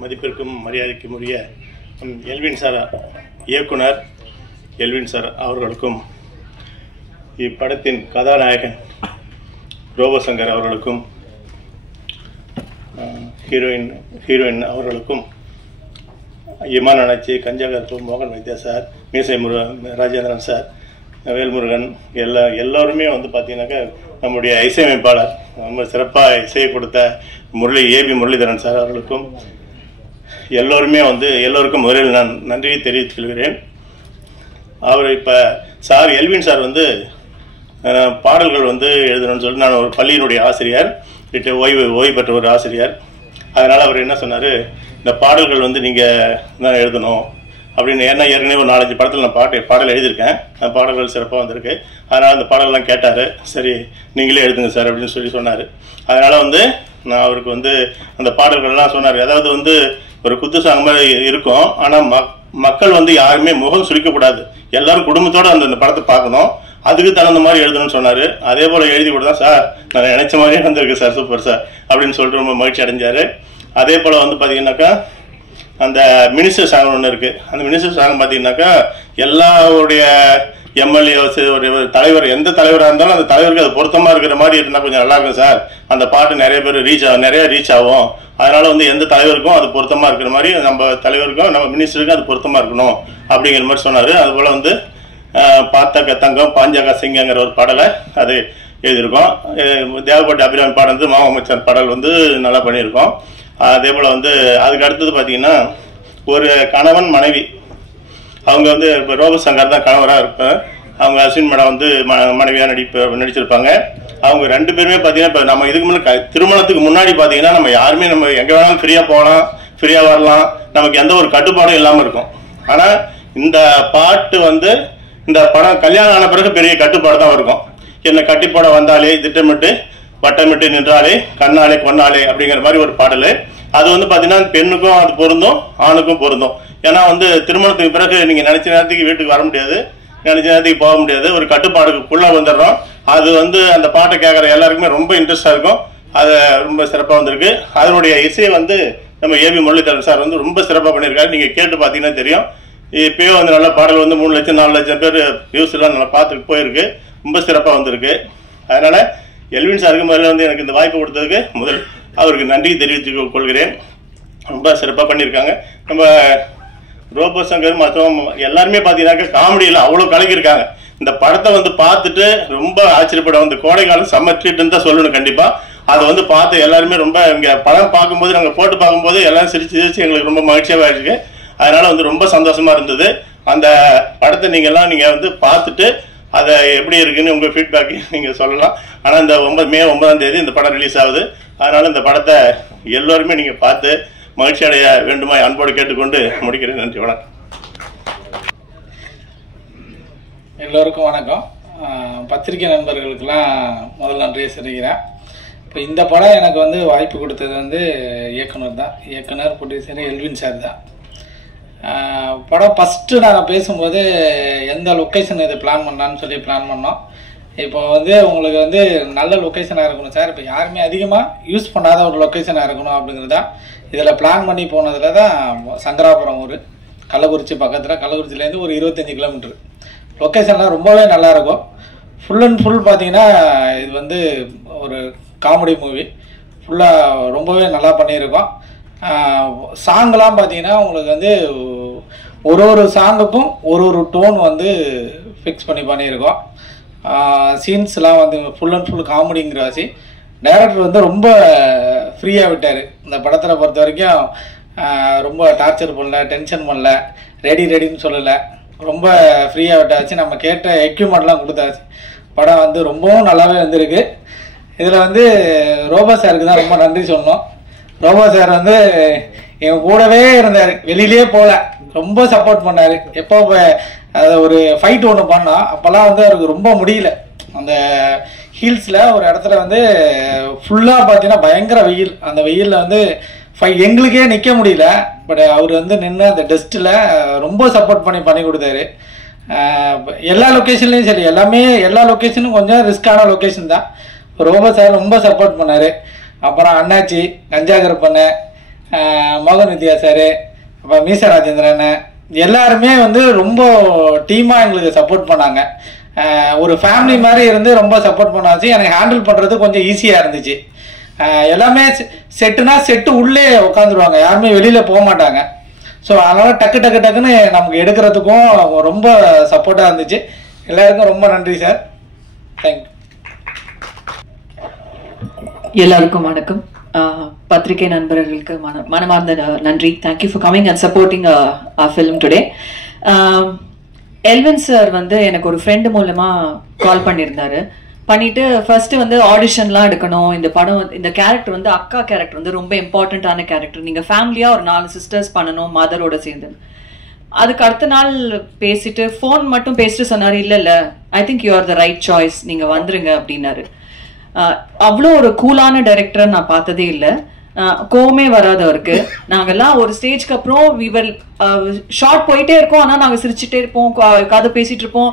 மதிப்பிற்கும் மரியாதைக்கும் உரிய எல்வின் சார் இயக்குனர் எல்வின் சார் அவர்களுக்கும் இப்படத்தின் கதாநாயகன் ரோபோசங்கர் அவர்களுக்கும் ஹீரோயின் அவர்களுக்கும் இமான் அண்ணாச்சி, கஞ்சாகர், மோகன் வைத்தியா சார், மீசை ராஜேந்திரன் சார், வேல்முருகன் எல்லோருமே வந்து பார்த்தீங்கன்னாக்கா நம்முடைய இசையமைப்பாளர் ரொம்ப சிறப்பாக இசையை கொடுத்த ஏபி முரளிதரன் சார் அவர்களுக்கும் எல்லோருக்கும் முதலில் நான் நன்றியை தெரிவித்துக் கொள்கிறேன். அவர் இப்போ சார் எல்வின் சார் வந்து பாடல்கள் வந்து எழுதணும்னு சொல்லிட்டு, நான் ஒரு பள்ளியினுடைய ஆசிரியர், ஓய்வு பெற்ற ஒரு ஆசிரியர். அதனால் அவர் என்ன சொன்னார், இந்த பாடல்கள் வந்து நீங்கள் தான் எழுதணும் அப்படின்னு. ஏன்னா ஏற்கனவே ஒரு 4-5 படத்தில் நான் பாடல் எழுதியிருக்கேன். அந்த பாடல்கள் சிறப்பாக வந்திருக்கு. அதனால் அந்த பாடல்லாம் கேட்டார். சரி நீங்களே எழுதுங்க சார் அப்படின்னு சொன்னார். அதனால் வந்து நான் அவருக்கு வந்து அந்த பாடல்கள்லாம் சொன்னார். அதாவது வந்து ஒரு குத்து சாங் மாதிரி இருக்கும். ஆனால் மக்கள் வந்து யாருமே முகம் சுழிக்கக்கூடாது, எல்லாரும் குடும்பத்தோடு அந்த படத்தை பார்க்கணும், அதுக்கு தகுந்த மாதிரி எழுதணும்னு சொன்னார். அதே போல் எழுதி கொடுத்தா சார் நான் நினைச்ச மாதிரியே வந்திருக்கு சார், சூப்பர் சார் அப்படின்னு சொல்லிட்டு ரொம்ப மகிழ்ச்சி அடைஞ்சார். அதே போல் வந்து பார்த்தீங்கன்னாக்கா அந்த மினிஸ்டர் சாங் ஒன்று இருக்குது. அந்த மினிஸ்டர் சாங் பார்த்தீங்கன்னாக்கா எல்லாருடைய எம்எல்ஏ ஒரு தலைவர், எந்த தலைவராக இருந்தாலும் அந்த தலைவருக்கு அது பொருத்தமாக இருக்கிற மாதிரி இருந்தால் கொஞ்சம் நல்லா இருக்கும் சார். அந்த பாட்டு நிறைய பேர் நிறைய ரீச் ஆகும். அதனால வந்து எந்த தலைவருக்கும் அது பொருத்தமாக இருக்கிற மாதிரி நம்ம தலைவருக்கும் நம்ம மினிஸ்டருக்கும் அது பொருத்தமாக இருக்கணும் அப்படிங்கிற மாதிரி சொன்னார். அதுபோல் வந்து பார்த்த தங்கம் பாஞ்சாக சிங்கங்கிற ஒரு பாடலை அது எழுதியிருக்கோம். தேவப்பட்டு அபிராமி பாடல் வந்து மாமச்சன் பாடல் வந்து நல்லா பண்ணியிருக்கோம். அதே போல் வந்து அதுக்கு அடுத்தது பார்த்தீங்கன்னா ஒரு கணவன் மனைவி, அவங்க வந்து இப்போ ரோபோசங்கர் தான் கணவராக இருப்பேன், அவங்க அஸ்வின் மேடம் வந்து மனைவியாக நடிச்சிருப்பாங்க. அவங்க 2 பேருமே பார்த்தீங்கன்னா இப்போ நம்ம இதுக்கு முன்னாடி திருமணத்துக்கு முன்னாடி பார்த்தீங்கன்னா நம்ம யாருமே நம்ம எங்கே வேணாலும் ஃப்ரீயாக போகலாம், ஃப்ரீயாக வரலாம், நமக்கு எந்த ஒரு கட்டுப்பாடும் இல்லாமல் இருக்கும். ஆனால் இந்த பாட்டு வந்து இந்த படம் கல்யாணம் ஆன பிறகு பெரிய கட்டுப்பாடு தான் இருக்கும். என்ன கட்டிப்பாட வந்தாலே திட்டமிட்டு வட்டமிட்டு நின்றாலே கண்ணாலே கொன்னாலே அப்படிங்கிற மாதிரி ஒரு பாடல். அது வந்து பார்த்தீங்கன்னா பெண்ணுக்கும் அது பொருந்தும், ஆணுக்கும் பொருந்தும். ஏன்னா வந்து திருமணத்துக்கு பிறகு நீங்கள் நினைச்ச நேரத்துக்கு வீட்டுக்கு வர முடியாது, நினைச்ச நேரத்துக்கு போக முடியாது, ஒரு கட்டுப்பாடுக்குள்ளே வந்துடுறோம். அது வந்து அந்த பாட்டை கேட்குற எல்லாருக்குமே ரொம்ப இன்ட்ரெஸ்டாக இருக்கும். அது ரொம்ப சிறப்பாக வந்திருக்கு. அதனுடைய இசையை வந்து நம்ம ஏபி முரளிதரன் சார் வந்து ரொம்ப சிறப்பாக பண்ணியிருக்காரு. நீங்கள் கேட்டு பார்த்தீங்கன்னா தெரியும். இப்போயே வந்து நல்ல பாடல் வந்து 3 லட்சம் 4 லட்சம் பேர் வியூஸ் எல்லாம் நல்லா பார்த்துட்டு போயிருக்கு. ரொம்ப சிறப்பாக வந்திருக்கு. அதனால எல்வின் சாருக்கு முதல்ல வந்து எனக்கு இந்த வாய்ப்பு கொடுத்ததுக்கு அவருக்கு நன்றி தெரிவித்துக் கொள்கிறேன். ரொம்ப சிறப்பாக பண்ணியிருக்காங்க. நம்ம ரோபோசங்கர் மற்றும் எல்லாருமே பார்த்தீங்கன்னாக்கா காமெடியில் அவ்வளோ கலக்கியிருக்காங்க. இந்த படத்தை வந்து பார்த்துட்டு ரொம்ப ஆச்சரியப்பட வந்து கோடைக்காலம் செம்ம ட்ரீட்னு தான் சொல்லணும். கண்டிப்பாக அதை வந்து பார்த்து எல்லாருமே ரொம்ப இங்கே படம் பார்க்கும்போது நாங்கள் போட்டு பார்க்கும்போது எல்லாம் சிரிச்சு எங்களுக்கு ரொம்ப மகிழ்ச்சியாக இருக்கு. அதனால வந்து ரொம்ப சந்தோஷமா இருந்தது. அந்த படத்தை நீங்கள் வந்து பார்த்துட்டு அதை எப்படி இருக்குன்னு உங்கள் ஃபீட்பேக் நீங்கள் சொல்லலாம். ஆனால் இந்த மே 9ஆம் தேதி இந்த படம் ரிலீஸ் ஆகுது. அதனால இந்த படத்தை எல்லோருமே நீங்கள் பார்த்து மகிழ்ச்சி அடைய வேண்டுமா அன்போடு கேட்டுக்கொண்டு முடிக்கிறேன். நன்றி, வணக்கம். எல்லோருக்கும் வணக்கம். பத்திரிகை நண்பர்களுக்கெல்லாம் முதல் நன்றியை சொல்லிக்கிறேன். இப்போ இந்த படம் எனக்கு வந்து வாய்ப்பு கொடுத்தது வந்து இயக்குனர் ப்ரொடியூசர் எல்வின் சார் தான். படம் ஃபஸ்ட்டு நாங்கள் பேசும்போது எந்த லொக்கேஷன் இது பிளான் பண்ணலான்னு சொல்லி பிளான் பண்ணோம். இப்போ வந்து உங்களுக்கு வந்து நல்ல லொக்கேஷனாக இருக்கணும் சார், இப்போ யாருமே அதிகமாக யூஸ் பண்ணாத ஒரு லொக்கேஷனாக இருக்கணும் அப்படிங்கிறது தான் இதில் பிளான் பண்ணி போனதில் தான் சங்கராபுரம் ஊர், கள்ளக்குறிச்சி பக்கத்தில், கள்ளக்குறிச்சிலேருந்து ஒரு 25 கிலோமீட்டர். லொக்கேஷன்லாம் ரொம்பவே நல்லாயிருக்கும். ஃபுல் அண்ட் ஃபுல் பார்த்தீங்கன்னா இது வந்து ஒரு காமெடி மூவி, ஃபுல்லாக ரொம்பவே நல்லா பண்ணியிருக்கோம். சாங்கெலாம் பார்த்தீங்கன்னா உங்களுக்கு வந்து ஒரு சாங்குக்கும் ஒரு டோன் வந்து ஃபிக்ஸ் பண்ணியிருக்கோம். சீன்ஸ்லாம் வந்து ஃபுல் அண்ட் ஃபுல் காமெடிங்கிறாச்சு. டைரக்டர் வந்து ரொம்ப ஃப்ரீயாக விட்டார். இந்த படத்தில் பொறுத்த வரைக்கும் ரொம்ப டார்ச்சர் பண்ணல, டென்ஷன் பண்ணல, ரெடின்னு சொல்லலை, ரொம்ப ஃப்ரீயாக விட்டாச்சு. நம்ம கேட்ட எக்யூப்மெண்ட்லாம் கொடுத்தாச்சு. படம் வந்து ரொம்பவும் நல்லாவே வந்திருக்கு. இதில் வந்து ரோபோ சாருக்கு தான் ரொம்ப நன்றி சொல்லணும். ரோபோ சார் வந்து என் கூடவே இருந்தார், வெளியிலே போகல, ரொம்ப சப்போர்ட் பண்ணார். எப்போ அதை ஒரு ஃபைட் ஒன்று பண்ணோம், அப்போல்லாம் வந்து அவருக்கு ரொம்ப முடியல. அந்த ஹீல்ஸில் ஒரு இடத்துல வந்து ஃபுல்லாக பார்த்தீங்கன்னா பயங்கர வெயில், அந்த வெயிலில் வந்து எங்களுக்கே நிற்க முடியல. பட் அவர் வந்து நின்று அந்த டஸ்ட்டில் ரொம்ப சப்போர்ட் பண்ணி கொடுத்தாரு. எல்லா லொக்கேஷன்லேயும் சரி, எல்லா லொக்கேஷனும் கொஞ்சம் ரிஸ்கான லொக்கேஷன் தான். ரோபோ சார் ரொம்ப சப்போர்ட் பண்ணார். அப்புறம் அண்ணாச்சி, கஞ்சாகர் பண்ண, மோகன் வித்யா சார், அப்புறம் மீசா ராஜேந்திரன் எல்லாருமே வந்து ரொம்ப டீமாக எங்களுக்கு சப்போர்ட் பண்ணாங்க. ஒரு ஃபேமிலி மாதிரி இருந்து ரொம்ப சப்போர்ட் பண்ணாச்சு. எனக்கு ஹேண்டில் பண்ணுறது கொஞ்சம் ஈஸியாக இருந்துச்சு. எல்லாமே செட்டுனா செட்டு உள்ளே உட்காந்துருவாங்க, யாருமே வெளியில் போக மாட்டாங்க. ஸோ அதனால் டக்குன்னு நமக்கு எடுக்கிறதுக்கும் ரொம்ப சப்போர்ட்டாக இருந்துச்சு. எல்லாருக்கும் ரொம்ப நன்றி சார். தேங்க்யூ. எல்லாருக்கும் வணக்கம். பத்திரிகை நண்பர்களுக்கு மனமார்ந்த நன்றி. Thank you for coming and supporting film today. Elvin sir வந்து எனக்கு ஒரு ஃப்ரெண்டு மூலமா கால் பண்ணியிருந்தாரு. பண்ணிட்டு ஃபர்ஸ்ட் வந்து ஆடிஷன்லாம் எடுக்கணும், இந்த படம் இந்த கேரக்டர் வந்து அக்கா கேரக்டர் வந்து ரொம்ப இம்பார்ட்டண்ட்டான கேரக்டர், நீங்க ஃபேமிலியா ஒரு 4 சிஸ்டர்ஸ் பண்ணணும் மதரோட சேர்ந்து. அதுக்கு அடுத்த நாள் பேசிட்டு ஃபோன் மட்டும் பேசிட்டு சொன்னாரு, இல்ல I think you are the right choice, நீங்க வந்துருங்க அப்படின்னாரு. அவ்வளோ ஒரு கூலான டைரக்டர் நான் பார்த்ததே இல்லை. கோவமே வராது அவருக்கு. நாங்கெல்லாம் ஒரு ஸ்டேஜ்க்கு அப்புறம் ஷார்ட் போயிட்டே இருக்கோம், ஆனா நாங்க சிரிச்சுட்டே இருப்போம், கதை பேசிட்டு இருப்போம்,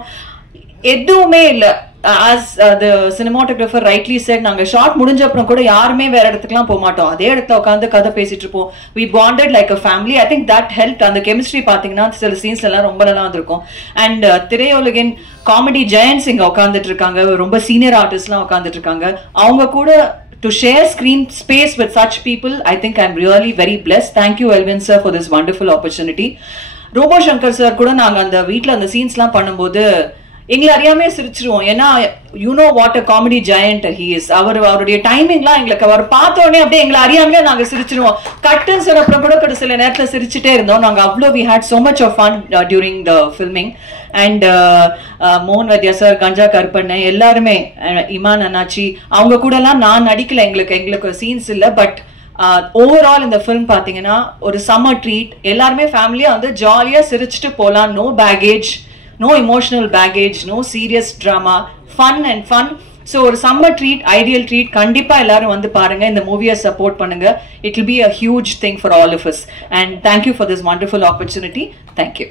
எதுவுமே இல்லை. as the cinematographer rightly said, நாங்க ஷார்ட் முடிஞ்ச அப்புறம் கூட யாருமே வேற இடத்துக்குலாம் போக மாட்டோம், அதே இடத்துல உட்காந்து கதை பேசிட்டு இருப்போம். we bonded like a family. I think that helped. அந்த கெமிஸ்ட்ரி பாத்தீங்கன்னா சில சீன்ஸ் எல்லாம் ரொம்ப நல்லா வந்திருக்கும். அண்ட் திரையுலகின் காமெடி ஜெயன்ட்ஸ் இங்க உட்காந்துட்டு இருக்காங்க, ரொம்ப சீனியர் ஆர்டிஸ்ட்லாம் உட்காந்துட்டு இருக்காங்க. அவங்க கூட to share screen space with such people, I think I'm really very blessed. Thank you Elvin sir for this wonderful opportunity. Robo Shankar sir கூட நாங்க அந்த வீட்ல அந்த சீன்ஸ்லாம் பண்ணும்போது எங்களை அறியாமே சிரிச்சிருவோம். ஏன்னா you know what a comedy giant he is. அவருடைய டைமிங்லாம் எங்களுக்கு அவர் பார்த்த உடனே அப்படியே எங்களை அறியாமே நாங்க சிரிச்சிருவோம். கட்டன் சார் அப்புறம் கூட சில நேரத்துல சிரிச்சுட்டே இருந்தோம். நாங்க அவ்வளோ we had so much of fun during the filming. And மோகன் வித்யா சார், கஞ்சா கருப்பண்ண எல்லாருமே, இமான் அண்ணாச்சி அவங்க கூட எல்லாம் நான் நடிக்கல, எங்களுக்கு சீன்ஸ் இல்லை. பட் ஓவரால் இந்த ஃபிலிம் பாத்தீங்கன்னா ஒரு சம்மர் ட்ரீட். எல்லாருமே ஃபேமிலியா வந்து ஜாலியா சிரிச்சுட்டு போலாம். No baggage, no emotional baggage, no serious drama, fun and fun. So ஒரு summer treat, ideal treat. கண்டிப்பா எல்லாரும் வந்து பாருங்க, இந்த மூவியை சப்போர்ட் பண்ணுங்க. It will be a huge thing for all of us. And thank you for this wonderful opportunity. Thank you.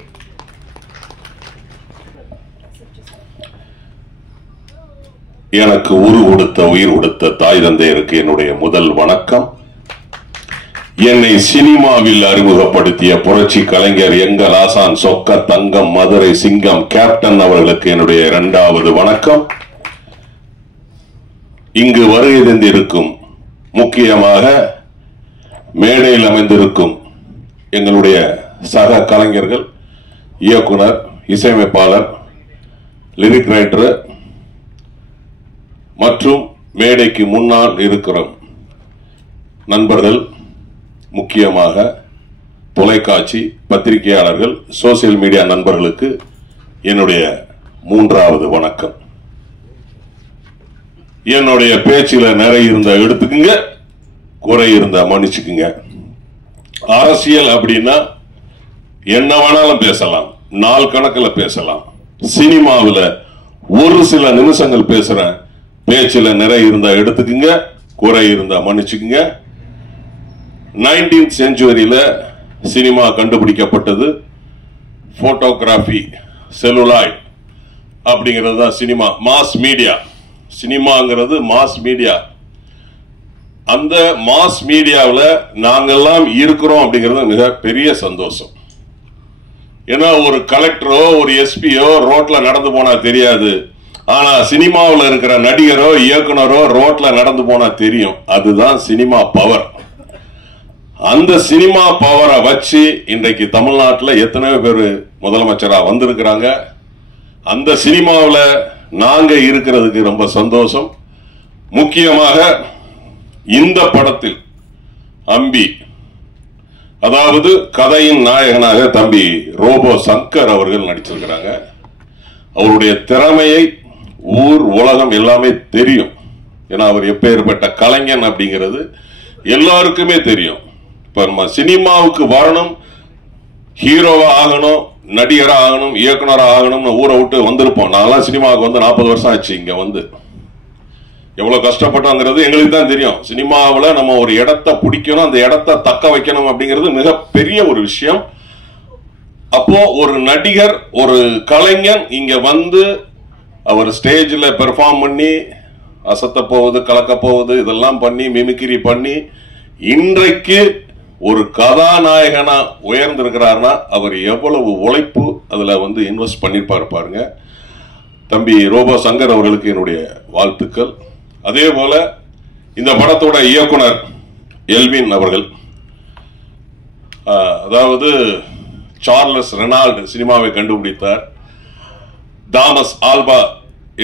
எனக்கு உயிர் கொடுத்த தாய் தந்தையருக்கு என்னுடைய முதல் வணக்கம். என்னை சினிமாவில் அறிமுகப்படுத்திய புரட்சி கலைஞர் எங்கள் ஆசான் சொக்க தங்கம் மதுரை சிங்கம் கேப்டன் அவர்களுக்கு என்னுடைய 2வது வணக்கம். இங்கு வருகை தந்திருக்கும், முக்கியமாக மேடையில் அமைந்திருக்கும் எங்களுடைய சக கலைஞர்கள், இயக்குனர், இசையமைப்பாளர், லிரிக் ரைட்டர் மற்றும் மேடைக்கு முன்னால் இருக்கிற நண்பர்கள், முக்கியமாக தொலைக்காட்சி பத்திரிகையாளர்கள், சோசியல் மீடியா நண்பர்களுக்கு என்னுடைய 3வது வணக்கம். என்னுடைய பேச்சில நிறைய இருந்த எடுத்துக்குங்க, குறை இருந்தா மன்னிச்சுக்குங்க. அரசியல் அப்படின்னா என்ன வேணாலும் பேசலாம், நாள் கணக்கில் பேசலாம். சினிமாவில் ஒரு சில நிமிஷங்கள் பேசுறேன், பேச்சில நிறைய இருந்தா எடுத்துக்குங்க, குறை இருந்தா மன்னிச்சுக்குங்க. 19th செஞ்சுரியில சினிமா கண்டுபிடிக்கப்பட்டது. போட்டோகிராஃபி, செல்லுலாய்ட் அப்படிங்கிறது தான் சினிமா, மாஸ் மீடியா. சினிமாங்கிறது மாஸ் மீடியா. அந்த மாஸ் மீடியாவில் நாங்கெல்லாம் இருக்கிறோம் அப்படிங்கிறது மிக பெரிய சந்தோஷம். ஏன்னா ஒரு கலெக்டரோ ஒரு எஸ்பியோ ரோட்ல நடந்து போனா தெரியாது, ஆனா சினிமாவில் இருக்கிற நடிகரோ இயக்குனரோ ரோட்ல நடந்து போனா தெரியும். அதுதான் சினிமா பவர். அந்த சினிமா பவரை வச்சு இன்றைக்கு தமிழ்நாட்டில் எத்தனையோ பேர் முதலமைச்சரா வந்திருக்கிறாங்க. அந்த சினிமாவில் நாங்க இருக்கிறதுக்கு ரொம்ப சந்தோஷம். முக்கியமாக இந்த படத்தில் அம்பி, அதாவது கதையின் நாயகனாக தம்பி ரோபோ சங்கர் அவர்கள் நடிச்சிருக்கிறாங்க. அவருடைய திறமையை ஊர் உலகம் எல்லாமே தெரியும். ஏன்னா அவர் எப்பேற்பட்ட கலைஞன் அப்படிங்கிறது எல்லாருக்குமே தெரியும். இப்ப நம்ம சினிமாவுக்கு வரணும், ஹீரோவா ஆகணும், நடிகரா ஆகணும், இயக்குனரா ஆகணும்னு ஊரை விட்டு வந்திருப்போம். நாங்கெல்லாம் சினிமாவுக்கு வந்து 40 வருஷம் ஆச்சு. இங்க வந்து எவ்வளவு கஷ்டப்பட்டோங்கிறது எங்களுக்கு தான் தெரியும். சினிமாவில் நம்ம ஒரு இடத்தை பிடிக்கணும், அந்த இடத்தை தக்க வைக்கணும் அப்படிங்கிறது மிகப்பெரிய ஒரு விஷயம். அப்போ ஒரு நடிகர், ஒரு கலைஞன் இங்க வந்து அவர் ஸ்டேஜில் பெர்ஃபார்ம் பண்ணி அசத்த போவது, கலக்க போவது, இதெல்லாம் பண்ணி மிமிக்ரி பண்ணி இன்றைக்கு ஒரு கதாநாயகனா உயர்ந்திருக்கிறார்னா அவர் எவ்வளவு உழைப்பு அதுல வந்து இன்வெஸ்ட் பண்ணிருப்பாரு பாருங்க. தம்பி ரோபோ சங்கர் அவர்களுக்கு என்னுடைய வாழ்த்துக்கள். அதே போல இந்த படத்தோட இயக்குனர் எல்வின் அவர்கள், அதாவது சார்லஸ் ரெனால்டு சினிமாவை கண்டுபிடித்தார். தாமஸ் ஆல்வா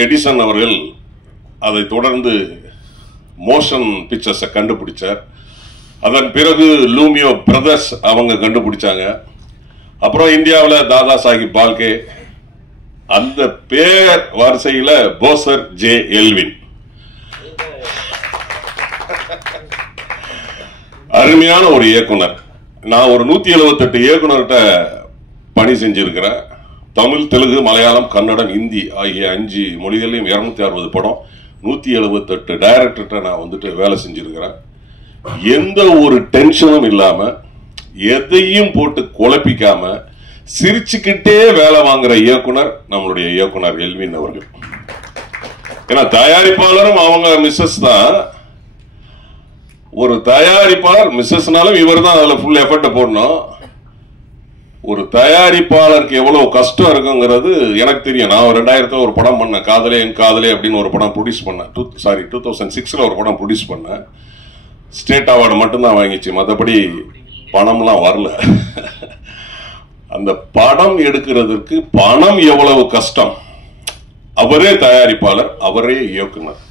எடிசன் அவர்கள் அதை தொடர்ந்து மோஷன் பிக்சர்ஸை கண்டுபிடிச்சார். அதன் பிறகு லூமியோ பிரதர்ஸ் அவங்க கண்டுபிடிச்சாங்க. அப்புறம் இந்தியாவில் தாதா சாஹிப் பால்கே, அந்த பேர் வரிசையில் போசர் ஜே எல்வின். அருமையான ஒரு இயக்குனர். நான் ஒரு 178 இயக்குனர்கிட்ட பணி செஞ்சிருக்கிறேன். தமிழ், தெலுங்கு, மலையாளம், கன்னடம், ஹிந்தி ஆகிய 5 மொழிகளையும் 260 படம், 178 டைரக்டர்கிட்ட நான் வந்துட்டு வேலை செஞ்சிருக்கிறேன். எந்த ஒரு டென்ஷனும் இல்லாம, எதையும் போட்டு குழப்பிக்காம, சிரிச்சுக்கிட்டே வேலை வாங்குற இயக்குனர் நம்மளுடைய இயக்குனர் எல்வின் அவர்கள். ஏன்னா தயாரிப்பாளரும் அவங்க மிஸ்ஸஸ் தான். ஒரு தயாரிப்பாளர் மிஸ்ஸஸ்னாலும் இவர் தான் அதுல ஃபுல் எஃபர்ட் போடணும். ஒரு தயாரிப்பாளருக்கு எவ்வளவு கஷ்டம் இருக்குங்கிறது எனக்கு தெரியும். நான் 2000 ஒரு படம் பண்ணேன், காதலே என் காதலே அப்படின்னு ஒரு படம் ப்ரொடியூஸ் பண்ணேன். 2006 ஒரு படம் ப்ரொடியூஸ் பண்ணேன். ஸ்டேட் அவார்டு மட்டும்தான் வாங்கிச்சு, மற்றபடி பணம்லாம் வரல. அந்த படம் எடுக்கிறதுக்கு பணம் எவ்வளவு கஷ்டம். அவரே தயாரிப்பாளர், அவரே இயக்குனர்.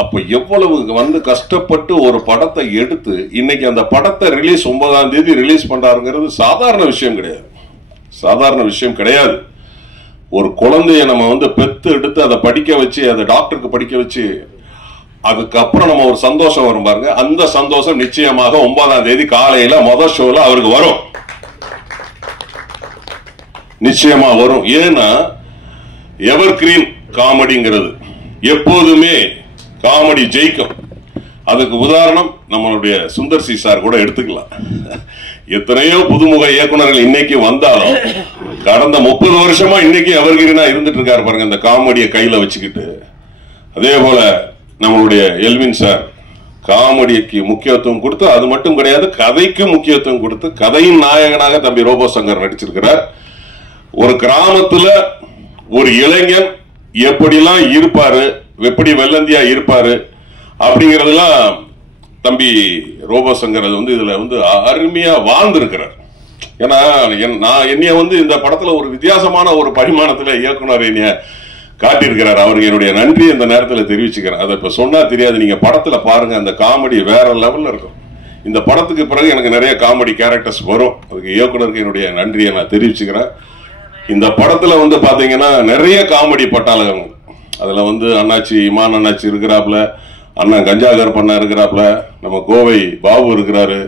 அப்ப எவ்வளவு வந்து கஷ்டப்பட்டு ஒரு படத்தை எடுத்து இன்னைக்கு அந்த படத்தை ரிலீஸ் 9ஆம் தேதி ரிலீஸ் பண்றாருங்கிறது சாதாரண விஷயம் கிடையாது. சாதாரண விஷயம் கிடையாது. ஒரு குழந்தைய நம்ம வந்து பெத்து எடுத்து அதை படிக்க வச்சு, அதை டாக்டருக்கு படிக்க வச்சு, அதுக்கப்புறம் நம்ம ஒரு சந்தோஷம் வரும் பாருங்க. அந்த சந்தோஷம் நிச்சயமாக 9ஆம் தேதி காலையில முதல் ஷோல அவருக்கு வரும். நிச்சயமா வரும். ஏன்னா எவர் கிரீன் காமெடிங்கிறது எப்போதுமே காமெடி ஜெயிக்கும். அதுக்கு உதாரணம் நம்மளுடைய சுந்தர் சி சார் கூட எடுத்துக்கலாம். எத்தனையோ புதுமுக இயக்குனர்கள் இன்னைக்கு வந்தாலும் கடந்த 30 வருஷமா இன்னைக்கு எவர் கிரீனா இருந்துட்டு இருக்காரு பாருங்க, இந்த காமெடியை கையில வச்சுக்கிட்டு. அதே போல நம்மளுடைய எல்வின் சார் காமெடிக்கு முக்கியத்துவம் கொடுத்து, அது மட்டும் கிடையாது, கதைக்கு முக்கியத்துவம் கொடுத்து கதையின் நாயகனாக தம்பி ரோபோ சங்கர் நடிச்சிருக்கிறார். ஒரு கிராமத்துல ஒரு இளைஞன் எப்படிலாம் இருப்பாரு, எப்படி வெள்ளந்தியா இருப்பாரு அப்படிங்கறதெல்லாம் தம்பி ரோபோ சங்கர் வந்து இதுல வந்து அருமையா வாழ்ந்திருக்கிறார். ஏன்னா நான் என்னைய வந்து இந்த படத்துல ஒரு வித்தியாசமான ஒரு பரிமாணத்துல இயக்குனர் என்னைய காட்டியிருக்கிறார். அவருக்கு என்னுடைய நன்றி இந்த நேரத்தில் தெரிவிச்சுக்கிறேன். அதை இப்ப சொன்னா தெரியாது, நீங்க படத்துல பாருங்க, அந்த காமெடி வேற லெவல்ல இருக்கும். இந்த படத்துக்கு பிறகு எனக்கு நிறைய காமெடி கேரக்டர்ஸ் வரும். அதுக்கு இயக்குனருக்கு என்னுடைய நன்றியை நான் தெரிவிச்சுக்கிறேன். இந்த படத்துல வந்து பாத்தீங்கன்னா நிறைய காமெடி பட்டாளங்கள். அதுல வந்து அண்ணாச்சி இமான் அண்ணாச்சி இருக்கிறாப்ல, அண்ணன் கஞ்சாகர் பண்ண இருக்கிறாப்ல, நம்ம கோவை பாபு இருக்கிறாரு,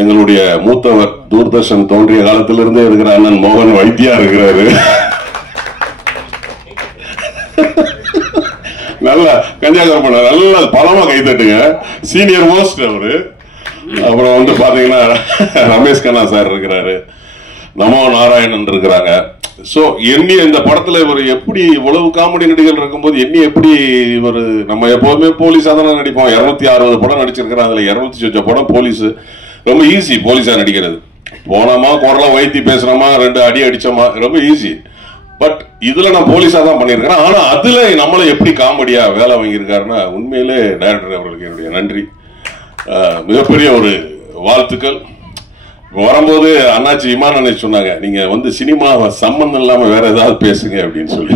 எங்களுடைய மூத்தவர் தூர்தர்ஷன் தோன்றிய காலத்திலிருந்தே இருக்கிற அண்ணன் மோகன் வைத்தியா இருக்கிறாரு. நல்லா கஞ்சாகர் பண்ண நல்லா பலமா கை தட்டுங்க, சீனியர் மோஸ்ட் அவரு. அப்புறம் வந்து பாத்தீங்கன்னா ரமேஷ் கண்ணா சார் இருக்கிறாரு, நமோ நாராயணன் இருக்கிறாங்க. சோ எண்ணி இந்த படத்துல இவர் எப்படி இவ்வளவு காமெடி நடிகர்கள் இருக்கும்போது எண்ணி எப்படி இவர், நம்ம எப்போதுமே போலீஸா தானே நடிப்போம். 260 படம் நடிச்சிருக்கிறோம். அதுல 200 படம் போலீஸ். ரொம்ப ஈஸி போலீஸா நடிக்கிறது. போனோமா குரலாம் வைத்தி பேசுறோமா 2 அடி அடிச்சோமா, ரொம்ப ஈஸி. பட் இதுல நான் போலீஸா தான் பண்ணியிருக்கிறேன். ஆனா அதுல நம்மள எப்படி காமெடியா வேலை வாங்கியிருக்காருன்னா உண்மையிலே டைரக்டர் அவர்களுக்கு என்னுடைய நன்றி, மிகப்பெரிய ஒரு வாழ்த்துக்கள். வரும்போது அண்ணாச்சி இமான் அண்ணாச்சி சொன்னாங்க, நீங்க வந்து சினிமாவை சம்பந்தம் இல்லாம வேற ஏதாவது பேசுங்க அப்படின்னு சொல்லி.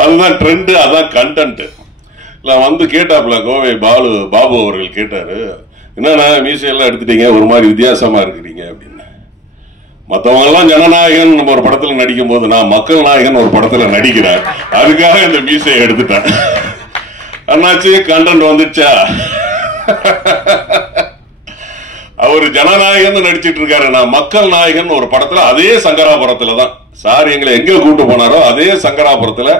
அதுதான் ட்ரெண்ட், அதான் கண்டென்ட். இல்ல வந்து கேட்டாப்ல கோவை பாபு அவர்கள் கேட்டாரு, என்னன்னா மீசையெல்லாம் எடுத்துட்டீங்க, ஒரு மாதிரி வித்தியாசமா இருக்கிறீங்க அப்படின்னு. மற்றவங்க எல்லாம் ஜனநாயகன் நம்ம ஒரு படத்துல நடிக்கும் போது நான் மக்கள் நாயகன் ஒரு படத்துல நடிக்கிறேன், அதுக்காக இந்த மீசையை எடுத்துட்டேன். அண்ணாச்சி கண்டென்ட் வந்துச்சா? அவரு ஜனநாயகன் நடிச்சிட்டு இருக்காரு, நான் மக்கள் நாயகன் ஒரு படத்துல, அதே சங்கராபுரத்துல தான் சார் எங்களை எங்க கூட்டு போனாரோ அதே சங்கராபுரத்துல